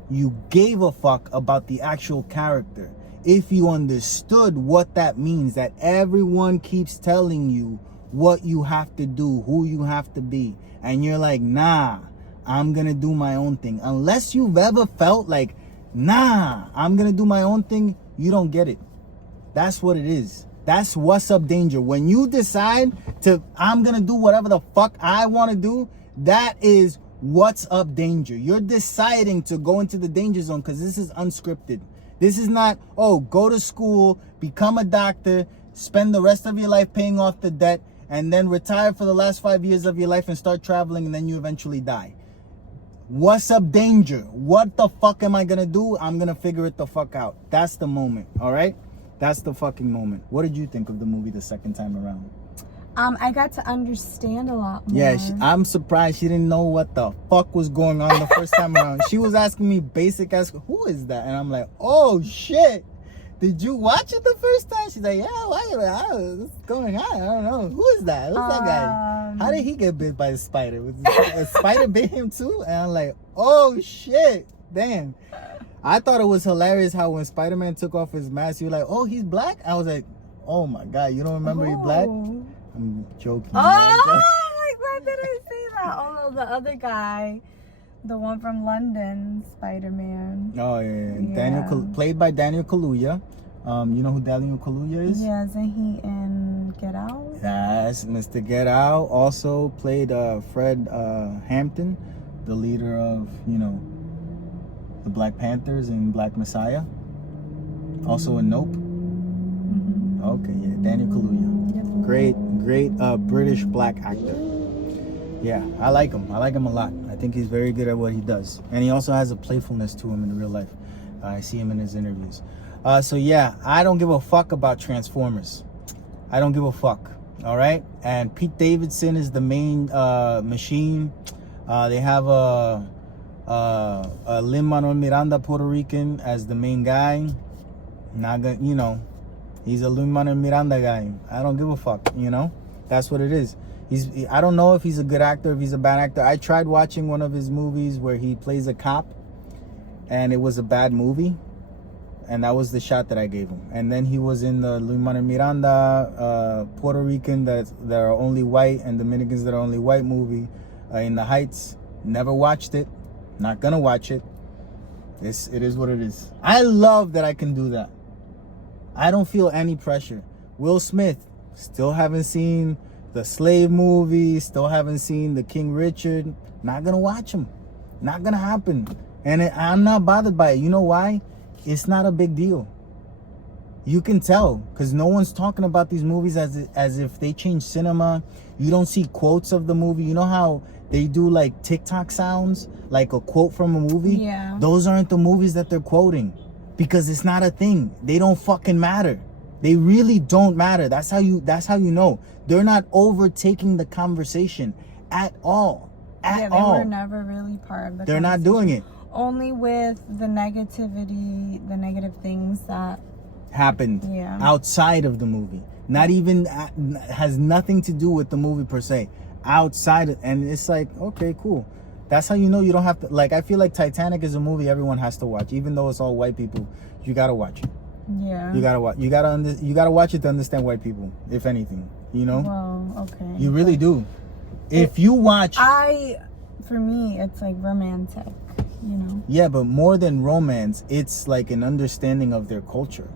you gave a fuck about the actual character, if you understood what that means, that everyone keeps telling you what you have to do, who you have to be, and you're like, nah, I'm gonna do my own thing. Unless you've ever felt like, nah, I'm gonna do my own thing, you don't get it. That's what it is. That's what's up danger. When you decide to, I'm gonna do whatever the fuck I want to do, that is what's up danger. You're deciding to go into the danger zone because this is unscripted. This is not, oh, go to school, become a doctor, spend the rest of your life paying off the debt, and then retire for the last 5 years of your life and start traveling, and then you eventually die. What's up danger? What the fuck am I gonna do? I'm gonna figure it the fuck out. That's the moment, all right? That's the fucking moment. What did you think of the movie the second time around? I got to understand a lot more. Yeah, I'm surprised she didn't know what the fuck was going on the first time around. She was asking me basic ass, who is that? And I'm like, oh shit. Did you watch it the first time? She's like, yeah, what's going on? I don't know. Who is that? Who's that guy? How did he get bit by a spider? Was a spider bit him too? And I'm like, oh shit. Damn. I thought it was hilarious how when Spider-Man took off his mask, you were like, oh, he's black? I was like, oh my God, you don't remember he's black? I'm joking. Oh, like, why did I say that? Oh, the other guy, the one from London, Spider-Man. Oh, yeah. Played by Daniel Kaluuya. You know who Daniel Kaluuya is? Yeah, isn't he in Get Out? Yes, Mr. Get Out. Also played Fred Hampton, the leader of, the Black Panthers and Black Messiah. Also in Nope. Mm-hmm. Okay, yeah, Daniel Kaluuya. Great British black actor. Yeah, I like him. I like him a lot. I think he's very good at what he does. And he also has a playfulness to him in real life. I see him in his interviews. So yeah, I don't give a fuck about Transformers. I don't give a fuck. All right? And Pete Davidson is the main machine. They have Lin-Manuel Miranda, Puerto Rican, as the main guy. Not gonna, you know, he's a Lin-Manuel Miranda guy. I don't give a fuck, you know? That's what it is. I don't know if he's a good actor, if he's a bad actor. I tried watching one of his movies where he plays a cop, and it was a bad movie. And that was the shot that I gave him. And then he was in the Lin-Manuel Miranda, Puerto Rican that are only white, and Dominicans that are only white movie, In the Heights. Never watched it. Not gonna watch it. It is what it is. I love that I can do that. I don't feel any pressure. Will Smith, still haven't seen the Slave movie, still haven't seen the King Richard. Not gonna watch them. Not gonna happen. And I'm not bothered by it. You know why? It's not a big deal. You can tell, because no one's talking about these movies as if they change cinema. You don't see quotes of the movie. You know how they do like TikTok sounds, like a quote from a movie? Yeah. Those aren't the movies that they're quoting, because it's not a thing. They don't fucking matter. They really don't matter. That's how you know. They're not overtaking the conversation at all. At all. They were never really part of the They're not doing it. Only with the negativity, the negative things that happened outside of the movie. Not even has nothing to do with the movie per se. Outside of, and it's like, okay, cool. That's how you know you don't have to, like, I feel like Titanic is a movie everyone has to watch, even though it's all white people. You gotta watch it. Yeah. You gotta watch. You gotta watch it to understand white people, if anything. You know. Well, okay. You really do. If you watch, for me, it's like romantic. You know. Yeah, but more than romance, it's like an understanding of their culture.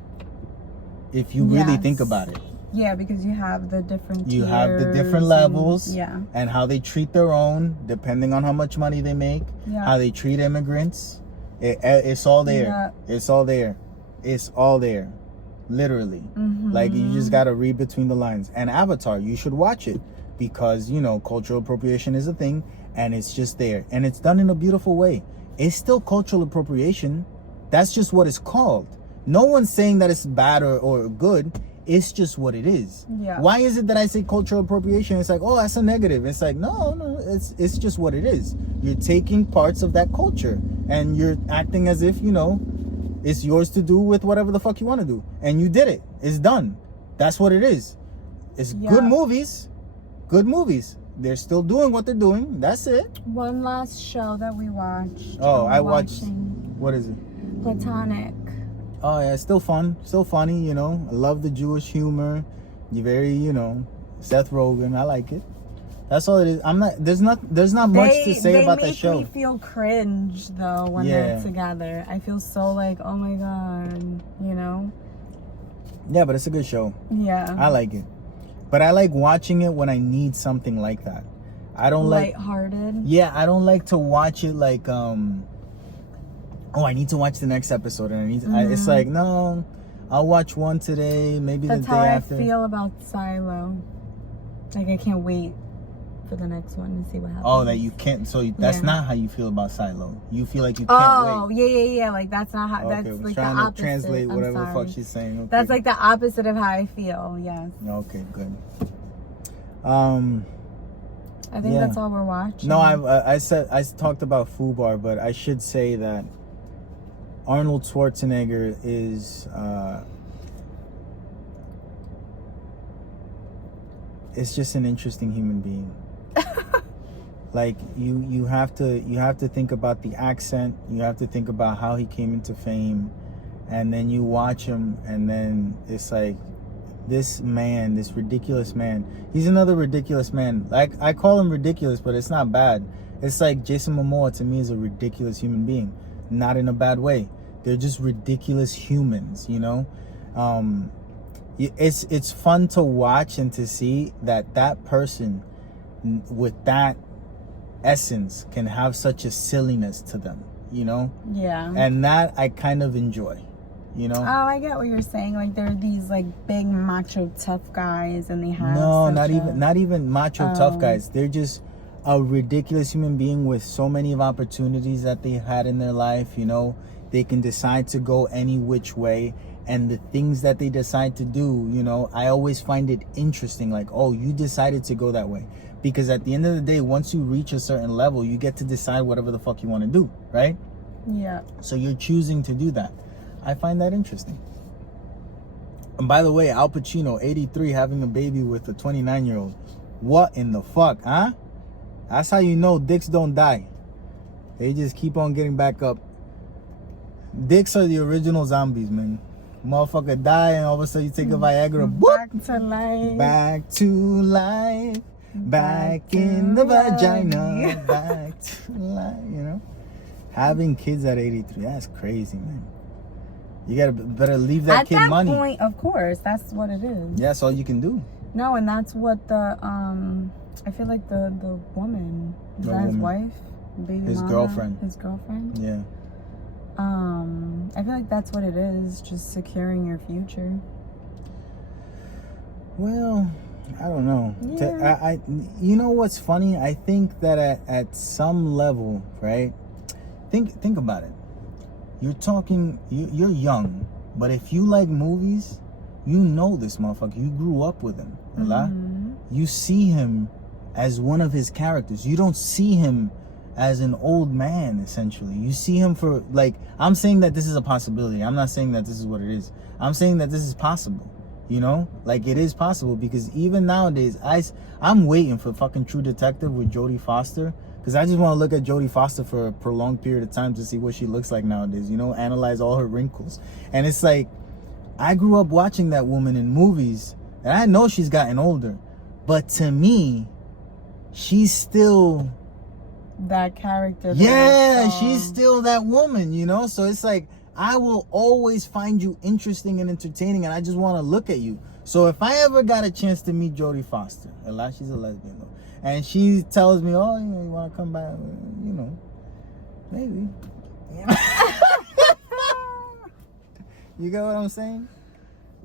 If you really think about it. Yeah, because you have the different tiers. You have the different levels. And, and how they treat their own, depending on how much money they make. Yeah. How they treat immigrants. It's all there. Yeah. It's all there. It's all there. Literally. Mm-hmm. Like, you just gotta read between the lines. And Avatar, you should watch it. Because, you know, cultural appropriation is a thing. And it's just there. And it's done in a beautiful way. It's still cultural appropriation. That's just what it's called. No one's saying that it's bad or good. It's just what it is. Yeah. Why is it that I say cultural appropriation? It's like, oh, that's a negative. It's like, no, it's just what it is. You're taking parts of that culture and you're acting as if, you know, it's yours to do with whatever the fuck you want to do. And you did it. It's done. That's what it is. It's good movies. Good movies. They're still doing what they're doing. That's it. One last show that we watched. Oh, I watched. What is it? Platonic. Oh yeah, it's still fun, still funny. You know, I love the Jewish humor. You're very, you know, Seth Rogen. I like it. That's all it is. There's not much to say about that show. They make me feel cringe though when they're together. I feel so like, oh my god, you know. Yeah, but it's a good show. Yeah. I like it. But I like watching it when I need something like that. I don't like lighthearted. Yeah, I don't like to watch it like oh, I need to watch the next episode, and it's like, no, I'll watch one today, maybe the day after. That's how I feel about Silo. Like, I can't wait for the next one and see what happens. Oh, that you can't. So that's not how you feel about Silo. You feel like you can't wait. Yeah. Like, that's not how. Okay, that's like trying the to opposite. translate I'm whatever the sorry. fuck she's saying. Okay. That's like the opposite of how I feel. Yes. Okay, good. I think that's all we're watching. No, I talked about FUBAR, but I should say that Arnold Schwarzenegger is it's just an interesting human being. Like, you have to think about the accent, you have to think about how he came into fame, and then you watch him, and then it's like, this man, this ridiculous man, he's another ridiculous man. Like, I call him ridiculous, but it's not bad. It's like Jason Momoa to me is a ridiculous human being, not in a bad way. They're just ridiculous humans, you know. It's fun to watch and to see that person with that essence can have such a silliness to them, you know. Yeah. And that I kind of enjoy, you know. Oh, I get what you're saying. Like, they're these like big macho tough guys, and they have not even macho tough guys. They're just a ridiculous human being with so many of opportunities that they had in their life, you know. They can decide to go any which way, and the things that they decide to do, you know, I always find it interesting. Like, oh, you decided to go that way. Because at the end of the day, once you reach a certain level, you get to decide whatever the fuck you want to do, right? Yeah. So you're choosing to do that. I find that interesting. And by the way, Al Pacino, 83, having a baby with a 29-year-old. What in the fuck, huh? That's how you know dicks don't die. They just keep on getting back up. Dicks are the original zombies, man. Motherfucker die and all of a sudden you take a Viagra. Back to life. Back to life. Back in the vagina. Back to life, you know? Having kids at 83, that's crazy, man. You gotta better leave that kid money. At that point, of course, that's what it is. Yeah, that's all you can do. No, and that's what the I feel like the woman, is that his wife? Baby his mama? girlfriend. His girlfriend? Yeah. I feel like that's what it is, just securing your future. Well, I don't know. Yeah. I you know what's funny? I think that at some level, right? Think about it. You're young, but if you like movies, you know this motherfucker. You grew up with him. Mm-hmm. You see him as one of his characters. You don't see him as an old man, essentially. You see him for, like, I'm saying that this is a possibility. I'm not saying that this is what it is. I'm saying that this is possible. You know? Like, it is possible, because even nowadays, I'm waiting for fucking True Detective with Jodie Foster, because I just want to look at Jodie Foster for a prolonged period of time to see what she looks like nowadays, you know? Analyze all her wrinkles. And it's like, I grew up watching that woman in movies, and I know she's gotten older, but to me, she's still that character. Yeah, she's still that woman, you know? So it's like, I will always find you interesting and entertaining, and I just want to look at you. So if I ever got a chance to meet Jodie Foster, she's a lesbian though, and she tells me, oh, you know, you want to come back, you know, maybe. Yeah. You get what I'm saying?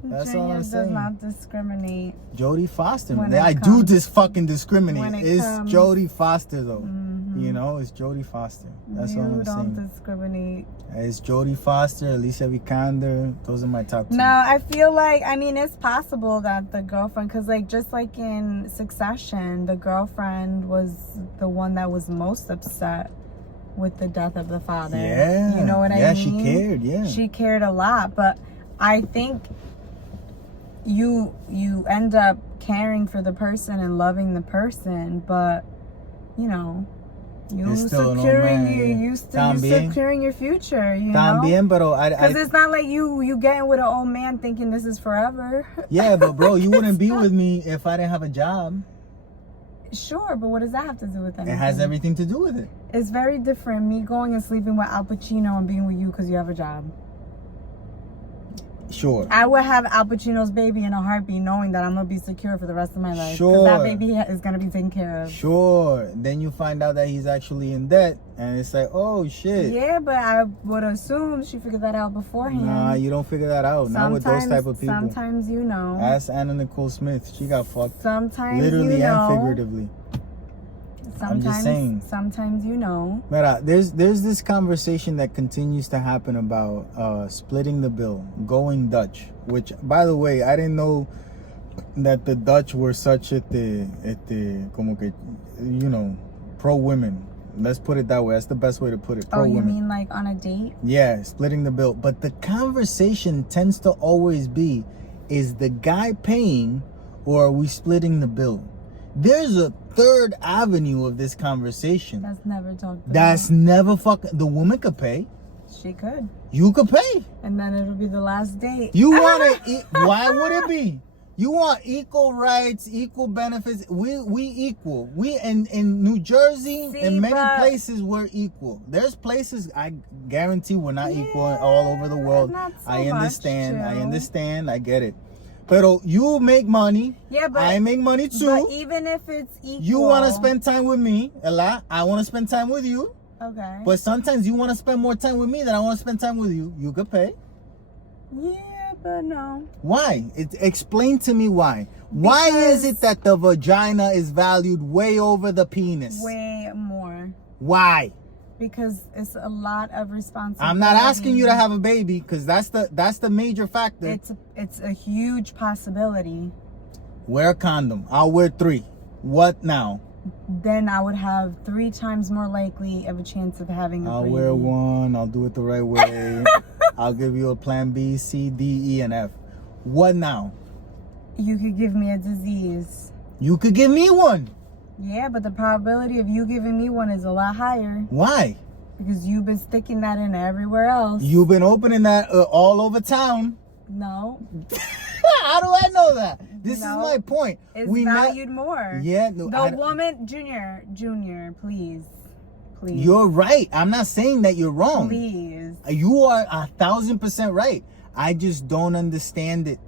That's all I'm saying. Does not discriminate. Jodie Foster. I do this fucking discriminate. It's Jodie Foster though. Mm-hmm. You know, it's Jodie Foster. That's all I'm saying. You don't discriminate. It's Jodie Foster, Alicia Vikander. Those are my top two. No, I feel like, I mean, it's possible that the girlfriend, because like just like in Succession, the girlfriend was the one that was most upset with the death of the father. Yeah. You know what I mean? Yeah, she cared, yeah. She cared a lot, but I think you end up caring for the person and loving the person, but you know, you securing your future, you know? Because it's not like you getting with an old man thinking this is forever. Yeah, but bro, you wouldn't be with me if I didn't have a job. Sure, but what does that have to do with anything? It has everything to do with it. It's very different, me going and sleeping with Al Pacino and being with you because you have a job. Sure. I would have Al Pacino's baby in a heartbeat, knowing that I'm going to be secure for the rest of my life. Sure. Because that baby is going to be taken care of. Sure. Then you find out that he's actually in debt, and it's like, oh, shit. Yeah, but I would assume she figured that out beforehand. Nah, you don't figure that out. Not with those type of people. Sometimes you know. Ask Anna Nicole Smith. She got fucked. Sometimes literally you know. and figuratively. I'm just saying. Sometimes you know. Mira, there's this conversation that continues to happen about splitting the bill, going Dutch. Which, by the way, I didn't know that the Dutch were such como que, you know, pro women. Let's put it that way. That's the best way to put it. Pro women. Oh, you mean like on a date? Yeah, splitting the bill. But the conversation tends to always be, is the guy paying or are we splitting the bill? There's a third avenue of this conversation. That's never talked about. That's never fucking... The woman could pay. She could. You could pay. And then it'll be the last date. You want to... Why would it be? You want equal rights, equal benefits. We equal. We in New Jersey, in many places, we're equal. There's places I guarantee we're not equal all over the world. Not so I understand. much, I understand. I get it. But you make money. Yeah, but I make money too. But even if it's equal, you want to spend time with me a lot. I want to spend time with you. Okay. But sometimes you want to spend more time with me than I want to spend time with you. You could pay. Yeah, but no. Why? Explain to me why. Why is it that the vagina is valued way over the penis? Way more. Why? Because it's a lot of responsibility. I'm not asking you to have a baby, because that's the major factor. It's a huge possibility. Wear a condom. I'll wear 3. What now? then I would have 3 times more likely of a chance of having a I'll baby. wear one. I'll do it the right way. I'll give you a plan B, C, D, E, and F. What now? You could give me a disease. You could give me one. Yeah, but the probability of you giving me one is a lot higher. Why? Because you've been sticking that in everywhere else. You've been opening that all over town. No. How do I know that? This No. is my point. It's We not- valued more. Yeah. No, The woman, Junior, please. Please. You're right. I'm not saying that you're wrong. Please. You are 1,000% right. I just don't understand it.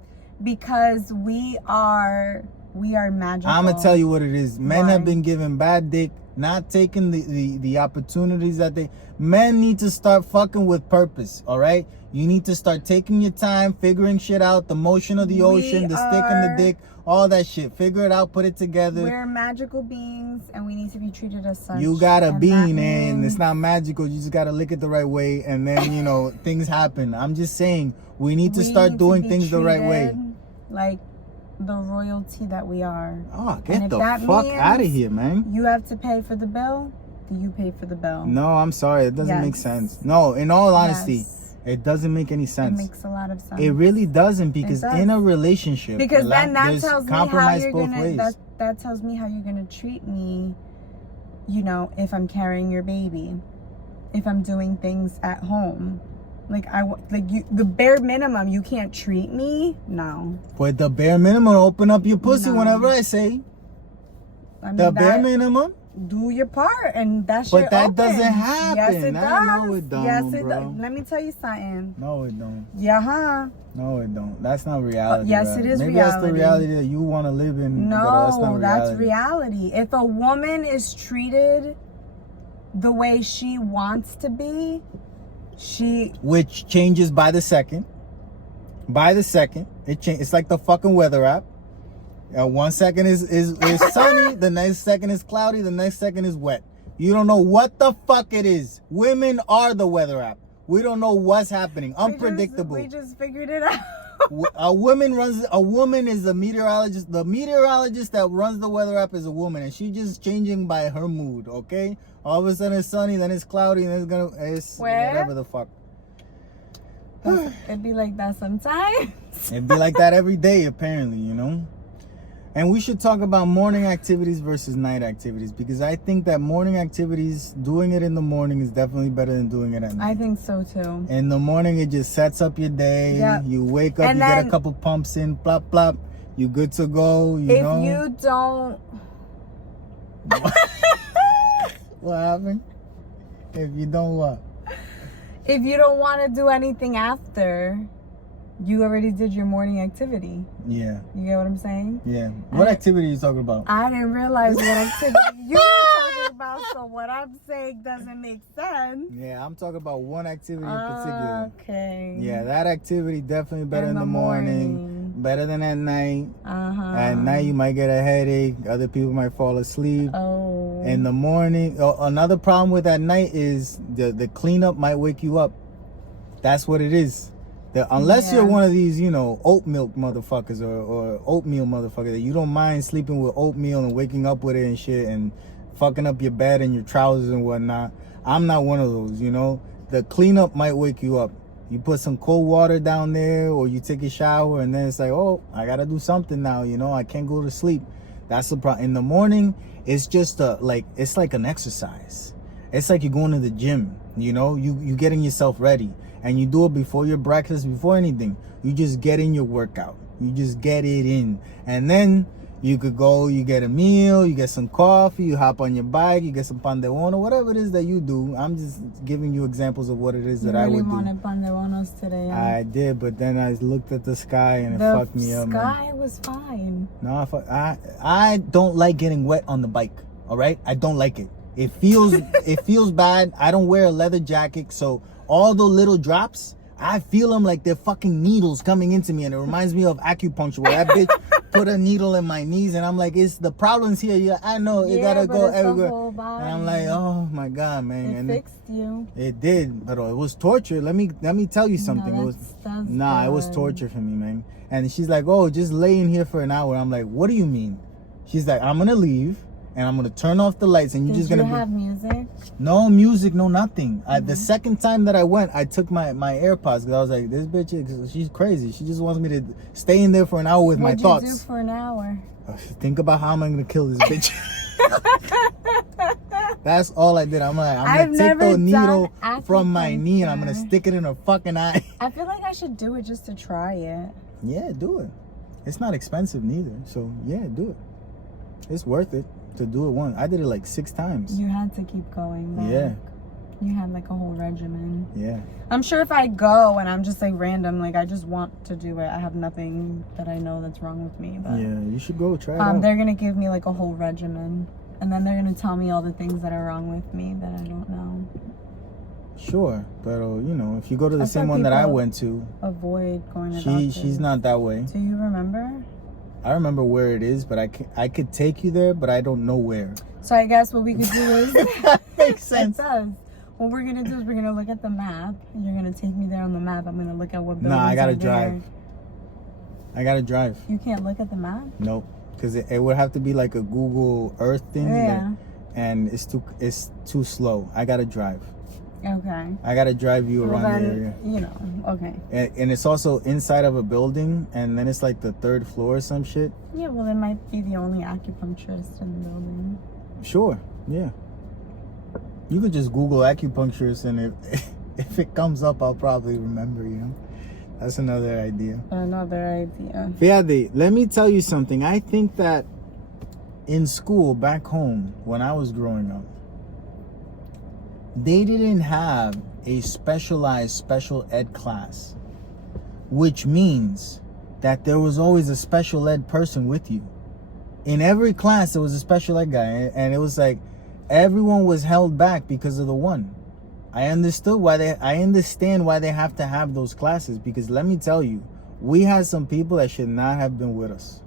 Because we are magical. I'm gonna tell you what it is. Men Why? have been given bad dick, not taking the opportunities that men need to start fucking with purpose. All right, you need to start taking your time, figuring shit out, the motion of the ocean, the stick and the dick, all that shit. Figure it out, put it together. We're magical beings and we need to be treated as such. You got a And bean, that and means it's not magical. You just gotta lick it the right way, and then things happen. I'm just saying we need to we start need doing be things the right way. treated like the royalty that we are. Oh, And get if the that fuck means out of here, man. You have to pay for the bill. Do you pay for the bill? No, I'm sorry. It doesn't make Yes. sense. No, in all honesty, Yes. it doesn't make any It sense. makes a lot of sense. It really doesn't, because does. in a relationship, Because then that there's tells me how compromise you're both gonna ways. that tells me how you're gonna treat me, if I'm carrying your baby, if I'm doing things at home. The bare minimum, you can't treat me. No. But the bare minimum, open up your pussy No. whenever I say. I mean, The bare that- minimum. do your part, and that's But that doesn't happen. Yes, it Nah, does. no, it don't, yes, it bro. does. Let me tell you something. No, it don't. Yeah, No, it don't. That's not reality. yes, bro. it is Maybe that's the reality. reality that you want to live in. but No, that's not reality. If a woman is treated the way she wants to be, Which changes by the second. By the second, it's like the fucking weather app. 1 second is sunny, the next second is cloudy, the next second is wet. You don't know what the fuck it is. Women are the weather app. We don't know what's happening. Unpredictable. We just figured it out. A woman is a meteorologist. The meteorologist that runs the weather app is a woman, and she's just changing by her mood. Okay, all of a sudden it's sunny, then it's cloudy, and it's whatever the fuck. It'd be like that sometimes. It'd be like that every day, apparently, And we should talk about morning activities versus night activities, because I think that morning activities, doing it in the morning is definitely better than doing it at night. I think so too. In the morning, it just sets up your day. Yep. You wake up, And you get then- a couple pumps in, plop, plop. You good to go, If know. you don't, What happened? If you don't what? if you don't want to do anything after, you already did your morning activity. Yeah, You get what I'm saying? yeah. What I- activity are you talking about? I didn't realize what activity you were talking about, so what I'm saying doesn't make sense. Yeah, I'm talking about one activity in particular. Okay. Yeah, that activity definitely better in the morning. Better than at night. Uh-huh. At night, you might get a headache. Other people might fall asleep. Oh. In the morning, another problem with at night is the cleanup might wake you up. That's what it is. Unless you're Yeah. one of these, oat milk motherfuckers or oatmeal motherfuckers, that you don't mind sleeping with oatmeal and waking up with it and shit and fucking up your bed and your trousers and whatnot. I'm not one of those, The cleanup might wake you up. You put some cold water down there, or you take a shower, and then it's like, oh, I gotta do something now, I can't go to sleep. That's the problem. In the morning, it's just it's like an exercise. It's like you're going to the gym, you getting yourself ready. And you do it before your breakfast, before anything. You just get in your workout. You just get it in. And then you could go, you get a meal, you get some coffee, you hop on your bike, you get some pan de bono, whatever it is that you do. I'm just giving you examples of what it is that I would do. You really wanted pan de bonos today, huh? I did, but then I looked at the sky and it The fucked me up, man. sky was fine. No, I don't like getting wet on the bike. All right, I don't like it. It feels bad. I don't wear a leather jacket, so all the little drops, I feel them like they're fucking needles coming into me, and it reminds me of acupuncture, where that bitch put a needle in my knees, and I'm like, it's the problems here. Yeah, I know it gotta but go it's the everywhere, whole body. and I'm like, oh my god, man. It And fixed you. it did, but it was torture. Let me tell you something. No, It was that's it was good. torture for me, man. And she's like, oh, just lay in here for an hour. I'm like, what do you mean? She's like, I'm gonna leave, and I'm gonna turn off the lights, and you're Did just gonna you have music? no music, no nothing. The second time that I went, I took my AirPods because I was like, this bitch, she's crazy. She just wants me to stay in there for an hour with my thoughts. What'd you do for an hour? Think about how am I gonna kill this bitch. That's all I did. I'm gonna take the needle from my knee and I'm gonna stick it in her fucking eye. I feel like I should do it just to try it. Yeah, do it. It's not expensive neither. So yeah, do it. It's worth it to do it once. I did it like 6 times. You had to keep going. Back. Yeah. You had like a whole regimen. Yeah. I'm sure if I go and I'm just like random, like I just want to do it. I have nothing that I know that's wrong with me. But yeah, you should go try it out. They're gonna give me like a whole regimen, and then they're gonna tell me all the things that are wrong with me that I don't know. Sure, but you know, if you go to the same one that I went to, avoid going to she's not that way. Do you remember? I remember where it is, but I could take you there, but I don't know where. So I guess what we could do is that makes sense. It does. What we're gonna do is we're gonna look at the map. You're gonna take me there on the map. I'm gonna look at what buildings. Nah, I gotta are drive. there. I gotta drive. You can't look at the map? Nope, because it would have to be like a Google Earth thing. Yeah. And it's too slow. I gotta drive. Okay. I gotta drive you around the area. You know, okay. And it's also inside of a building, and then it's like the 3rd floor or some shit. Yeah, well, it might be the only acupuncturist in the building. Sure, yeah. You could just Google acupuncturist, and if it comes up, I'll probably remember, you know? That's another idea. Another idea. Fíjate, let me tell you something. I think that in school back home, when I was growing up, they didn't have a specialized special ed class, which means that there was always a special ed person with you. In every class, there was a special ed guy, and it was like everyone was held back because of the one. I understand why they have to have those classes, because let me tell you, we had some people that should not have been with us.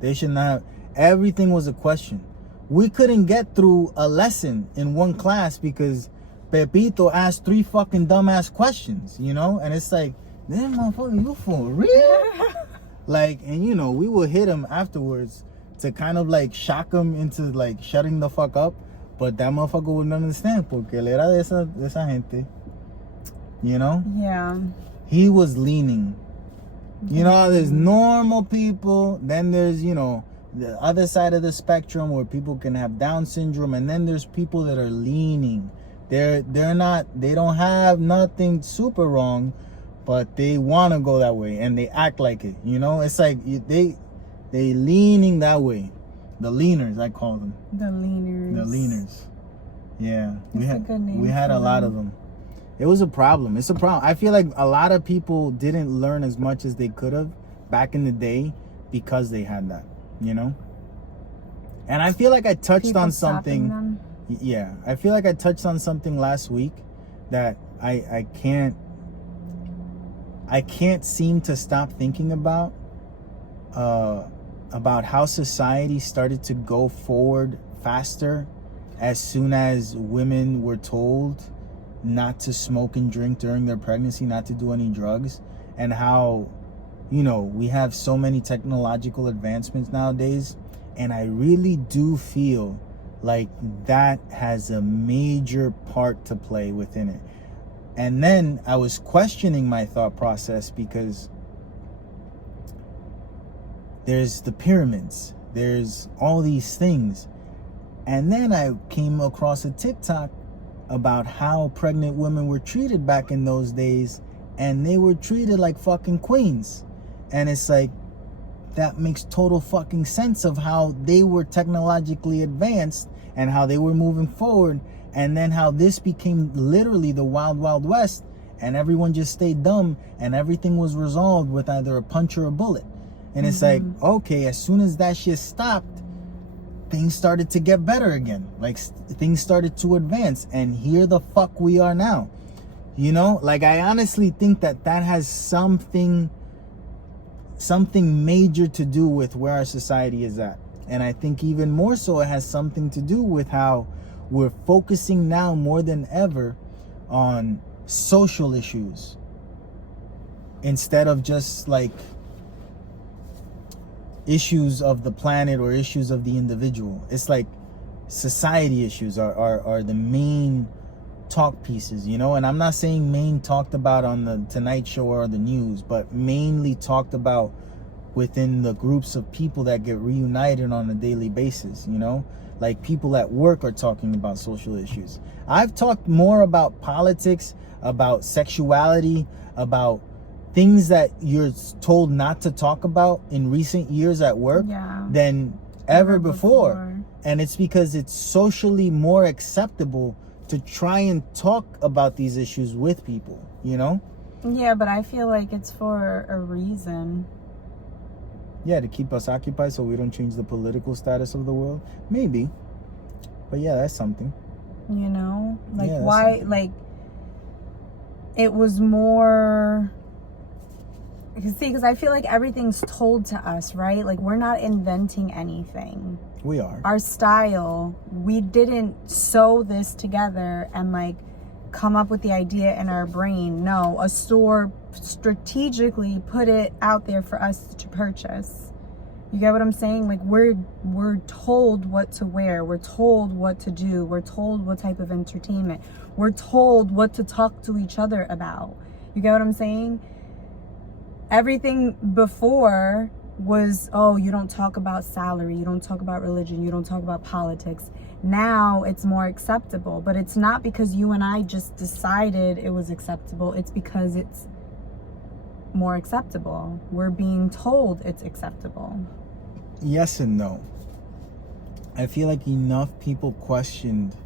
They should not have. Everything was a question. We couldn't get through a lesson in one class because Pepito asked 3 fucking dumbass questions, you know? And it's like, damn, motherfucker, you for real? Like, and you know, we would hit him afterwards to kind of like shock him into like shutting the fuck up. But that motherfucker wouldn't understand porque él era de esa gente. You know? Yeah. He was leaning. You know, there's normal people, then there's, you know, the other side of the spectrum where people can have Down syndrome, and then there's people that are leaning. They don't have nothing super wrong, but they want to go that way and they act like it, you know? It's like they leaning that way. The leaners, I call them. The leaners. The leaners. Yeah. We had a lot of them. It was a problem. It's a problem. I feel like a lot of people didn't learn as much as they could have back in the day because they had that, you know? And I feel like I touched on something. Yeah, I feel like I touched on something last week that I can't seem to stop thinking about how society started to go forward faster as soon as women were told not to smoke and drink during their pregnancy, not to do any drugs, and how, you know, we have so many technological advancements nowadays, and I really do feel like that has a major part to play within it. And then I was questioning my thought process because there's the pyramids, there's all these things. And then I came across a TikTok about how pregnant women were treated back in those days, and they were treated like fucking queens. And it's like, that makes total fucking sense of how they were technologically advanced and how they were moving forward, and then how this became literally the wild, wild west, and everyone just stayed dumb and everything was resolved with either a punch or a bullet. And it's like, okay, as soon as that shit stopped, things started to get better again. Like, things started to advance, and here the fuck we are now. You know, like, I honestly think that has something major to do with where our society is at. And I think even more so, it has something to do with how we're focusing now more than ever on social issues instead of just like issues of the planet or issues of the individual. It's like society issues are the main talk pieces, you know. And I'm not saying main talked about on the Tonight Show or the news, but mainly talked about within the groups of people that get reunited on a daily basis, you know. Like people at work are talking about social issues. I've talked more about politics, about sexuality, about things that you're told not to talk about in recent years at work than ever before. And it's because it's socially more acceptable to try and talk about these issues with people, you know? Yeah, but I feel like it's for a reason. Yeah, to keep us occupied so we don't change the political status of the world. Maybe. But yeah, that's something. You know? Like, Yeah, why, something. like, it was more... See, because I feel like everything's told to us, right? Like, we're not inventing anything. We are. Our style, we didn't sew this together and, like, come up with the idea in our brain. No, a store strategically put it out there for us to purchase. You get what I'm saying? Like, we're told what to wear. We're told what to do. We're told what type of entertainment. We're told what to talk to each other about. You get what I'm saying? Everything before was, oh, you don't talk about salary, you don't talk about religion, you don't talk about politics. Now it's more acceptable, but it's not because you and I just decided it was acceptable. It's because it's more acceptable. We're being told it's acceptable. Yes and no. I feel like enough people questioned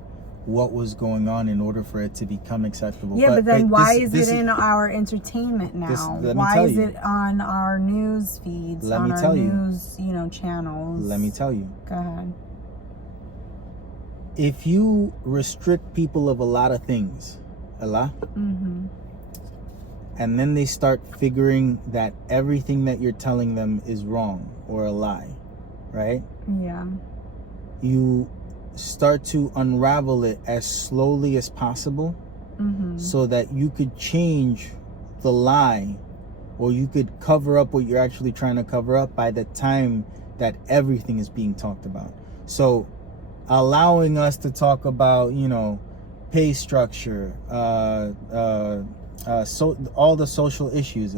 what was going on in order for it to become acceptable. Yeah, but then why is it in our entertainment now? Why is it on our news feeds, on our news, channels? Let me tell you. Go ahead. If you restrict people of a lot of things, and then they start figuring that everything that you're telling them is wrong or a lie, right? Yeah. You start to unravel it as slowly as possible so that you could change the lie, or you could cover up what you're actually trying to cover up by the time that everything is being talked about. So allowing us to talk about, pay structure, so all the social issues,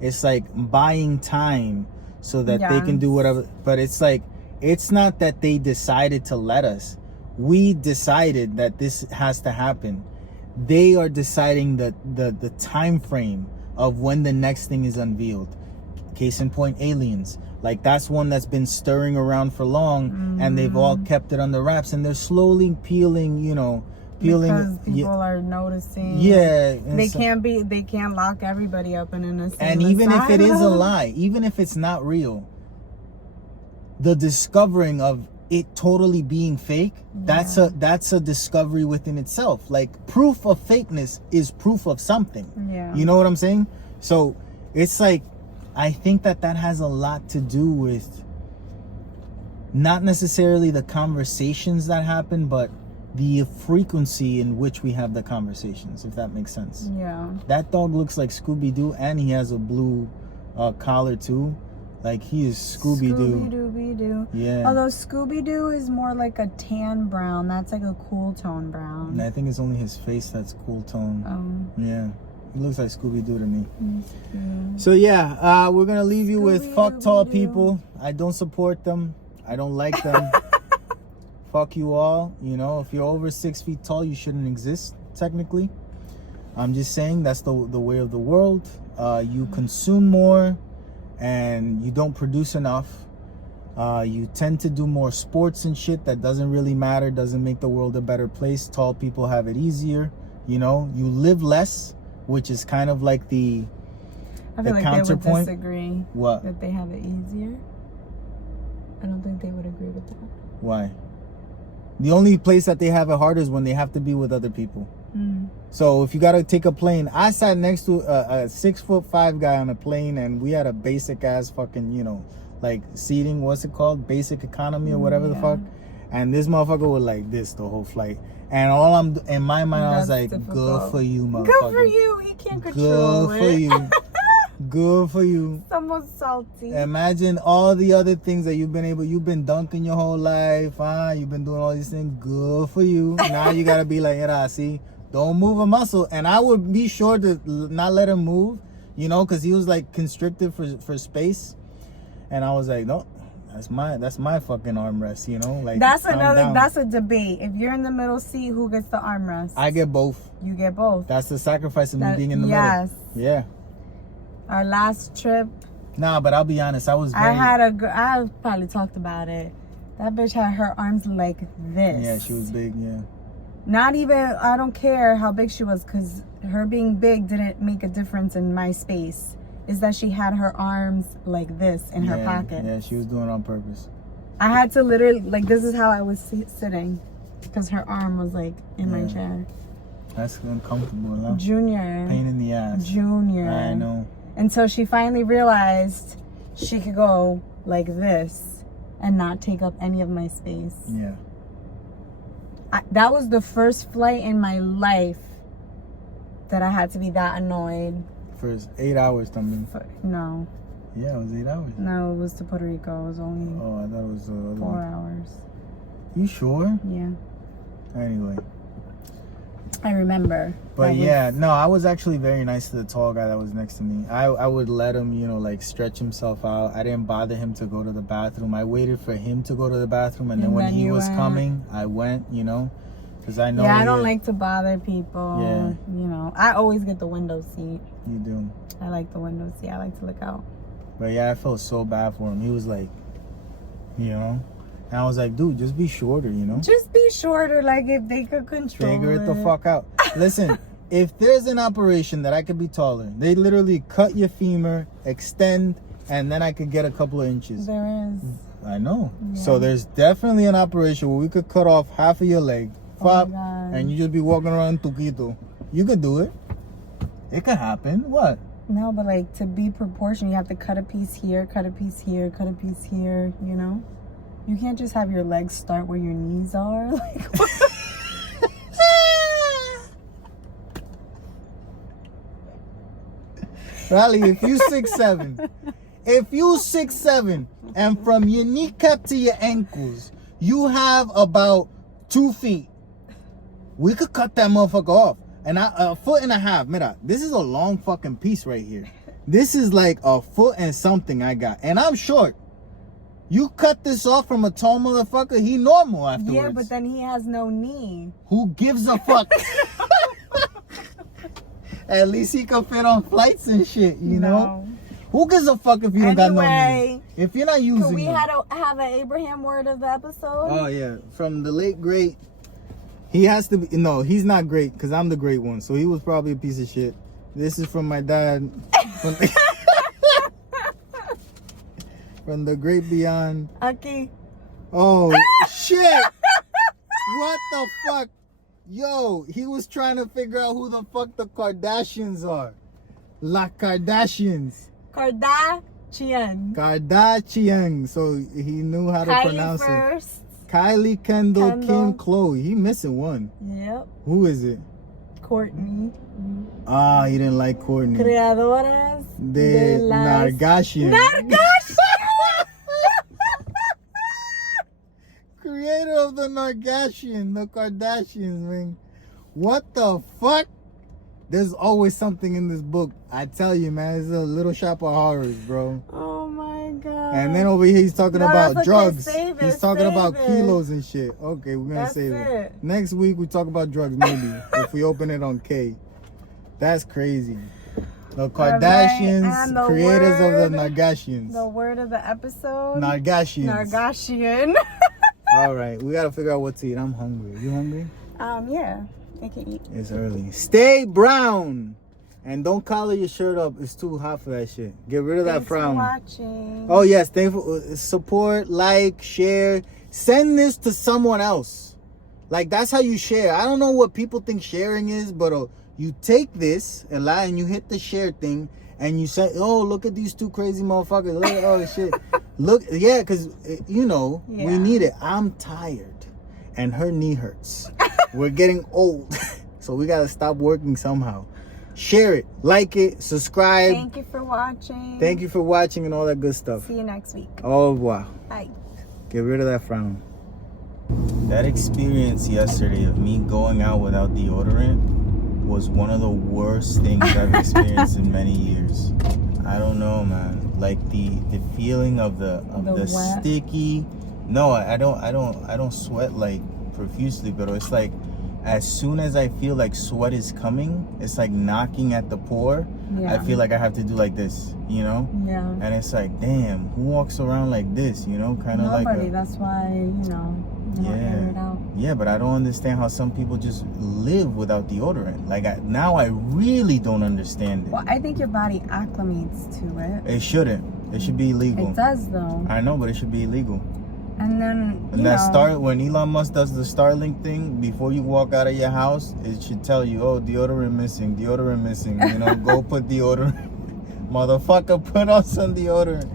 it's like buying time so that they can do whatever. But it's like, it's not that they decided to let us. We decided that this has to happen. They are deciding the time frame of when the next thing is unveiled. Case in point, aliens. Like, that's one that's been stirring around for long, and they've all kept it under wraps, and they're slowly peeling. Because people are noticing. Yeah, they can't lock everybody up in an asylum. And even if it is a lie, even if it's not real, the discovering of it totally being fake, that's a discovery within itself. Like, proof of fakeness is proof of something. Yeah. You know what I'm saying? So it's like, I think that has a lot to do with not necessarily the conversations that happen, but the frequency in which we have the conversations, if that makes sense. Yeah. That dog looks like Scooby-Doo, and he has a blue collar too. Like, he is Scooby-Doo. Scooby-Doo. Yeah. Although Scooby-Doo is more like a tan brown. That's like a cool tone brown. And I think it's only his face that's cool tone. Yeah. He looks like Scooby-Doo to me. So yeah, we're going to leave you with fuck tall people. I don't support them. I don't like them. Fuck you all. If you're over 6 feet tall, you shouldn't exist, technically. I'm just saying that's the way of the world. You consume more and you don't produce enough. You tend to do more sports and shit that doesn't really matter, doesn't make the world a better place. Tall people have it easier. You live less, which is kind of like the counterpoint. They would disagree. What? That they have it easier. I don't think they would agree with that. Why? The only place that they have it hard is when they have to be with other people. So if you got to take a plane, I sat next to a 6'5" guy on a plane, and we had a basic ass fucking, like seating, what's it called? Basic economy or whatever the fuck. And this motherfucker was like this the whole flight. And all in my mind, I was like, good for you, motherfucker. Good for you. He can't control Good it. for you. Good for you. Someone's salty. Imagine all the other things that you've been dunking your whole life, you've been doing all these things. Good for you. Now you gotta be like, see, don't move a muscle. And I would be sure to not let him move, because he was like constricted for space. And I was like, no, that's my fucking armrest, like that's a debate. If you're in the middle seat, who gets the armrest? I get both. You get both. That's the sacrifice of me being in the middle. Yes. Yeah. Our last trip. Nah, but I'll be honest, I probably talked about it. That bitch had her arms like this. Yeah, she was big, yeah. Not even, I don't care how big she was, because her being big didn't make a difference in my space. Is that she had her arms like this in her pocket. Yeah, she was doing it on purpose. I had to literally, this is how I was sitting, because her arm was like in my chair. That's uncomfortable, no? Junior. Pain in the ass. Junior. I know. Until she finally realized she could go like this and not take up any of my space. Yeah. That was the first flight in my life that I had to be that annoyed. For 8 hours, something. No. Yeah, it was 8 hours. No, it was to Puerto Rico. It was only I thought it was 4 hours. You sure? Yeah. Anyway. I remember. But I was actually very nice to the tall guy that was next to me. I would let him, stretch himself out. I didn't bother him to go to the bathroom. I waited for him to go to the bathroom, and then when he was coming, I went, because I know. Yeah, I don't like to bother people. Yeah. I always get the window seat. You do. I like the window seat. I like to look out. But yeah, I felt so bad for him. He was like, and I was like, dude, just be shorter, Just be shorter, like if they could control Figure it the fuck out. Listen, if there's an operation that I could be taller, they literally cut your femur, extend, and then I could get a couple of inches. There is. I know. Yeah. So there's definitely an operation where we could cut off half of your leg, and you just be walking around tuquito. You could do it. It could happen. What? No, but to be proportional, you have to cut a piece here, cut a piece here, cut a piece here, You can't just have your legs start where your knees are. Riley, if you 6'7", and from your kneecap to your ankles, you have about 2 feet, we could cut that motherfucker off. And a foot and a half. Mira, this is a long fucking piece right here. This is like a foot and something I got. And I'm short. You cut this off from a tall motherfucker, he normal afterwards. Yeah, but then he has no knee. Who gives a fuck? At least he can fit on flights and shit, you know? Who gives a fuck if you don't got no knee? If you're not using it. Can we have an Abraham word of the episode? Oh, yeah. From the late great. He has to be. No, he's not great because I'm the great one. So he was probably a piece of shit. This is from my dad. From the great beyond. Okay. Oh, shit. What the fuck? Yo, he was trying to figure out who the fuck the Kardashians are. La Kardashians. Kardashian. So he knew how to pronounce first. it. Kylie, Kendall, Kim, Chloe. He missing one. Yep. Who is it? Courtney. He didn't like Courtney. Creadoras de Nargashian. Creator of the Nargashian, the Kardashians, man. What the fuck? There's always something in this book. I tell you, man, it's a little shop of horrors, bro. Oh my god. And then over here he's talking about drugs. He's talking about it. Kilos and shit. Okay, we're gonna save it. Next week we talk about drugs, maybe. If we open it on K. That's crazy. The Kardashians, the creators of the Nargashians. The word of the episode? Nargashians. All right, we gotta figure out what to eat. I'm hungry. You hungry? Yeah, I can eat. It's early. Stay brown. And don't collar your shirt up. It's too hot for that shit. Get rid of that frown. Thanks for watching. Oh, yes. Thank for support, like, share. Send this to someone else. Like, that's how you share. I don't know what people think sharing is, but you take this, and you hit the share thing, and you say, oh, look at these two crazy motherfuckers. Look at all this shit. Look, yeah, because, we need it. I'm tired, and her knee hurts. We're getting old, so we got to stop working somehow. share it, like it, subscribe. Thank you for watching. Thank you for watching and all that good stuff. See you next week. Au revoir. Bye. Get rid of that frown. That experience yesterday of me going out without deodorant was one of the worst things I've experienced in many years. I don't know, man. Like the feeling of the wet. sticky. No, I don't sweat like profusely, but it's like as soon as I feel like sweat is coming, it's like knocking at the pore. Yeah. I feel like I have to do like this, you know? Yeah. And it's like, damn, who walks around like this, you know? Kind of like Nobody. That's why, you know, you don't air it out. Yeah, but I don't understand how some people just live without deodorant. Like, now I really don't understand it. Well, I think your body acclimates to it. It shouldn't. It should be illegal. It does, though. I know, but it should be illegal. And then, And that when Elon Musk does the Starlink thing, before you walk out of your house, it should tell you, oh, deodorant missing, you know, go put deodorant. Motherfucker, put on some deodorant.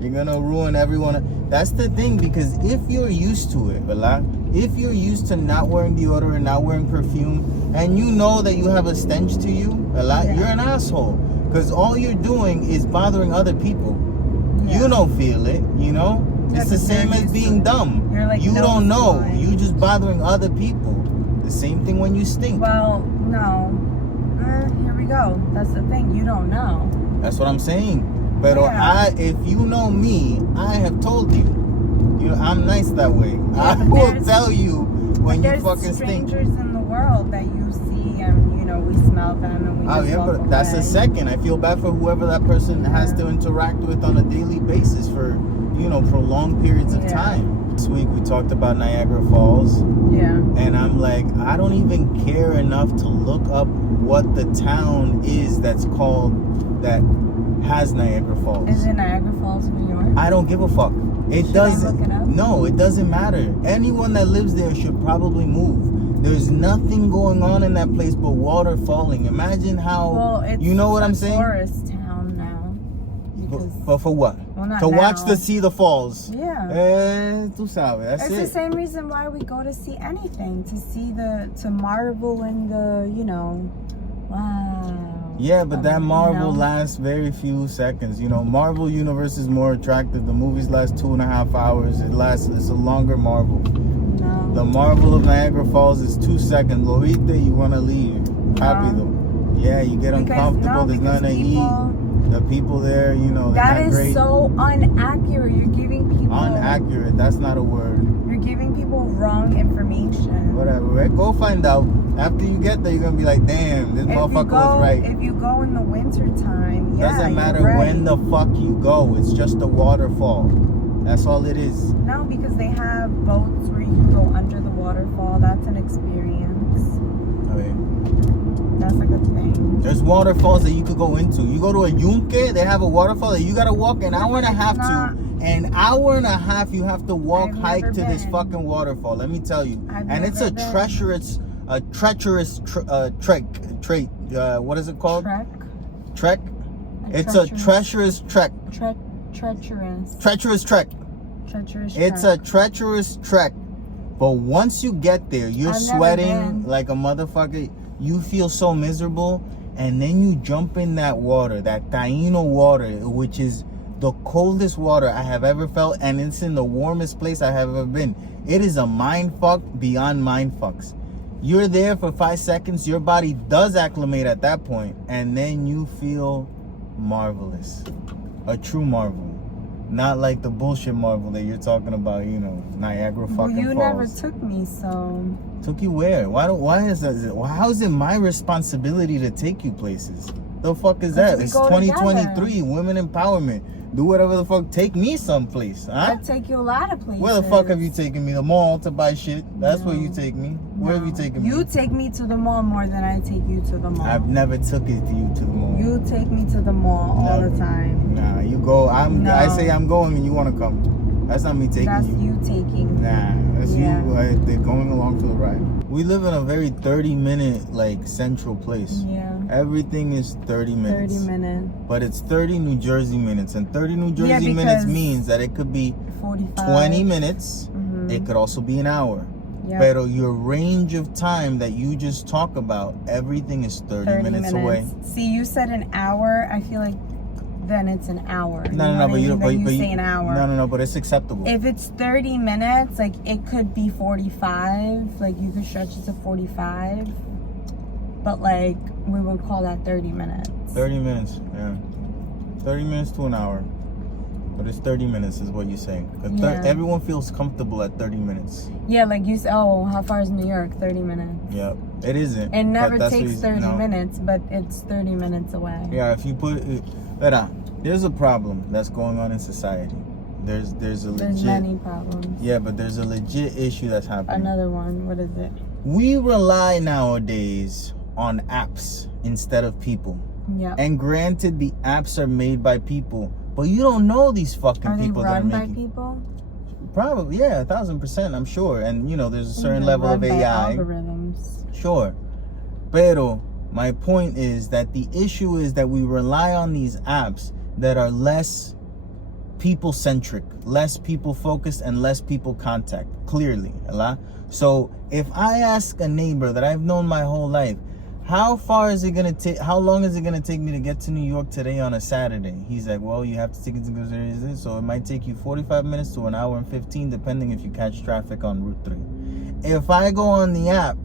You're gonna ruin everyone. That's the thing, because if you're used to it, if you're used to not wearing deodorant, not wearing perfume, and you know that you have a stench to you, you're an asshole. Because all you're doing is bothering other people. Yeah. You don't feel it, you know? It's the same as being dumb. Like, you don't know. blind. You just bothering other people. The same thing when you stink. Well, no. Here we go. That's the thing. You don't know. That's what I'm saying. But if you know me, I have told you. You know, I'm nice that way. I will tell you when you fucking stink. There's strangers in the world that you see and, you know, we smell them and we just walk but that's away. a second. I feel bad for whoever that person has to interact with on a daily basis for, you know, prolonged periods of time. This week we talked about Niagara Falls. Yeah. And I'm like, I don't even care enough to look up what the town is that has Niagara Falls. Is it Niagara Falls, New York? I don't give a fuck. It doesn't. Look it up? No, it doesn't matter. Anyone that lives there should probably move. There's nothing going on in that place but water falling. Imagine how. Well, you know what I'm saying? Tourist town now. But for what? Well, not to now. watch see the falls. Yeah. Tú sabes. That's It's it. the same reason why we go to see anything, to marvel in the, you know, wow. Yeah, but that Marvel lasts very few seconds. You know, Marvel Universe is more attractive. The movies last 2.5 hours. It's a longer Marvel. No. The Marvel of Niagara Falls is 2 seconds. Lo viste, you want to leave. Rápido. Yeah, you get uncomfortable. There's nothing to eat. The people there, you know, they're that not is great. so inaccurate. You're giving people... Inaccurate. That's not a word. You're giving people wrong information. Whatever. Right? Go find out. After you get there, you're going to be like, damn, this motherfucker was right. If you go in the winter time, doesn't matter when the fuck you go. It's just a waterfall. That's all it is. No, because they have boats where you can go under the waterfall. That's an experience. Okay. That's a good thing. There's waterfalls that you could go into. You go to a yunque, they have a waterfall that you got to walk an hour and a half to. An hour and a half you have to hike to this fucking waterfall. Let me tell you. And it's a treacherous trek. What is it called? Trek? It's a treacherous trek. Treacherous trek. It's a treacherous trek. But once you get there, you're sweating like a motherfucker. You feel so miserable. And then you jump in that water, that Taino water, which is the coldest water I have ever felt. And it's in the warmest place I have ever been. It is a mind fuck beyond mind fucks. You're there for 5 seconds. Your body does acclimate at that point. And then you feel marvelous. A true marvel. Not like the bullshit Marvel that you're talking about, you know, Niagara fucking Falls. You never took me, so... Took you where? Why is that? How is it my responsibility to take you places? The fuck is that? It's 2023, women empowerment. Do whatever the fuck. Take me someplace, huh? I take you a lot of places. Where the fuck have you taken me? The mall to buy shit? That's where you take me. Where have you taken me? You take me to the mall more than I take you to the mall. I've never took you to the mall. You take me to the mall all the time. Nah, you go. I say I'm going and you want to come. That's not me taking you. That's you taking me. Nah, that's you. They're going along for the ride. We live in a very 30-minute like central place. Yeah. Everything is 30 minutes. 30 minutes. But it's 30 New Jersey minutes. And 30 New Jersey minutes means that it could be 45. 20 minutes. Mm-hmm. It could also be an hour. Yep. Pero your range of time that you just talk about, everything is 30 minutes away. See, you said an hour. I feel like then it's an hour. No, but you say an hour. No, but it's acceptable. If it's 30 minutes, like it could be 45. Like you could stretch it to 45. But like we would call that 30 minutes. 30 minutes, yeah. 30 minutes to an hour. But it's 30 minutes is what you're saying. Everyone feels comfortable at 30 minutes. Yeah, like you said, oh, how far is New York? 30 minutes. Yeah, it isn't. It never takes 30 minutes, but it's 30 minutes away. Yeah, if you put it, there's a problem that's going on in society. There's many problems. Yeah, but there's a legit issue that's happening. Another one. What is it? We rely nowadays on apps instead of people. Yeah. And granted, the apps are made by people, but you don't know these fucking people that are making. Are they run by people? Probably, yeah, 1,000%, I'm sure. And you know, there's a certain level of AI. Algorithms. Sure. Pero my point is that the issue is that we rely on these apps that are less people-centric, less people-focused, and less people contact, clearly. So if I ask a neighbor that I've known my whole life, how long is it gonna take me to get to New York today on a Saturday? He's like, well, you have to take into consideration, so it might take you 45 minutes to an hour and 15, depending if you catch traffic on Route 3. If I go on the app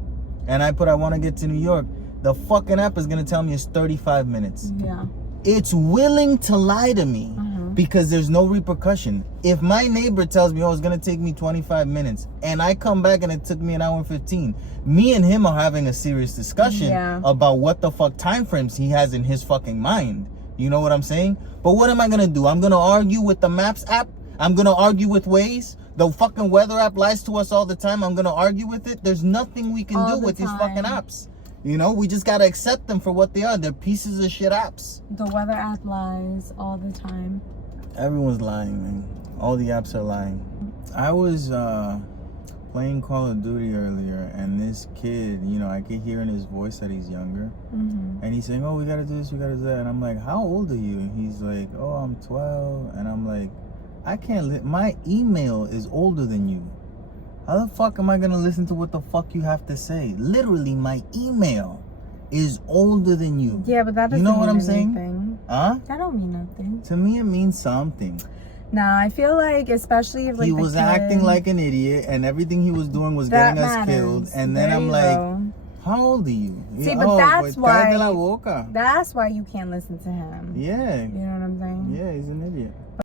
and I want to get to New York, the fucking app is gonna tell me it's 35 minutes. Yeah. It's willing to lie to me because there's no repercussion. If my neighbor tells me, oh, it's going to take me 25 minutes and I come back and it took me an hour and 15, me and him are having a serious discussion about what the fuck time frames he has in his fucking mind. You know what I'm saying? But what am I going to do? I'm going to argue with the Maps app? I'm going to argue with Waze? The fucking weather app lies to us all the time. I'm going to argue with it? There's nothing we can do with these fucking apps. You know, we just gotta accept them for what they are. They're pieces of shit apps. The weather app lies all the time. Everyone's lying, man. All the apps are lying. I was playing Call of Duty earlier, and this kid, you know, I could hear in his voice that he's younger. And he's saying, oh, we gotta do this, we gotta do that. And I'm like, how old are you? And he's like, oh, I'm 12. And I'm like, I can't my email is older than you. How the fuck am I gonna listen to what the fuck you have to say? Literally, my email is older than you. Yeah, but that doesn't mean what I'm anything. Saying? Huh? That don't mean nothing. To me, it means something. Nah, I feel like, especially if like he was acting like an idiot, and everything he was doing was getting us killed. And then I'm like, how old are you? See, but that's why. That's why you can't listen to him. Yeah. You know what I'm saying? Yeah, he's an idiot.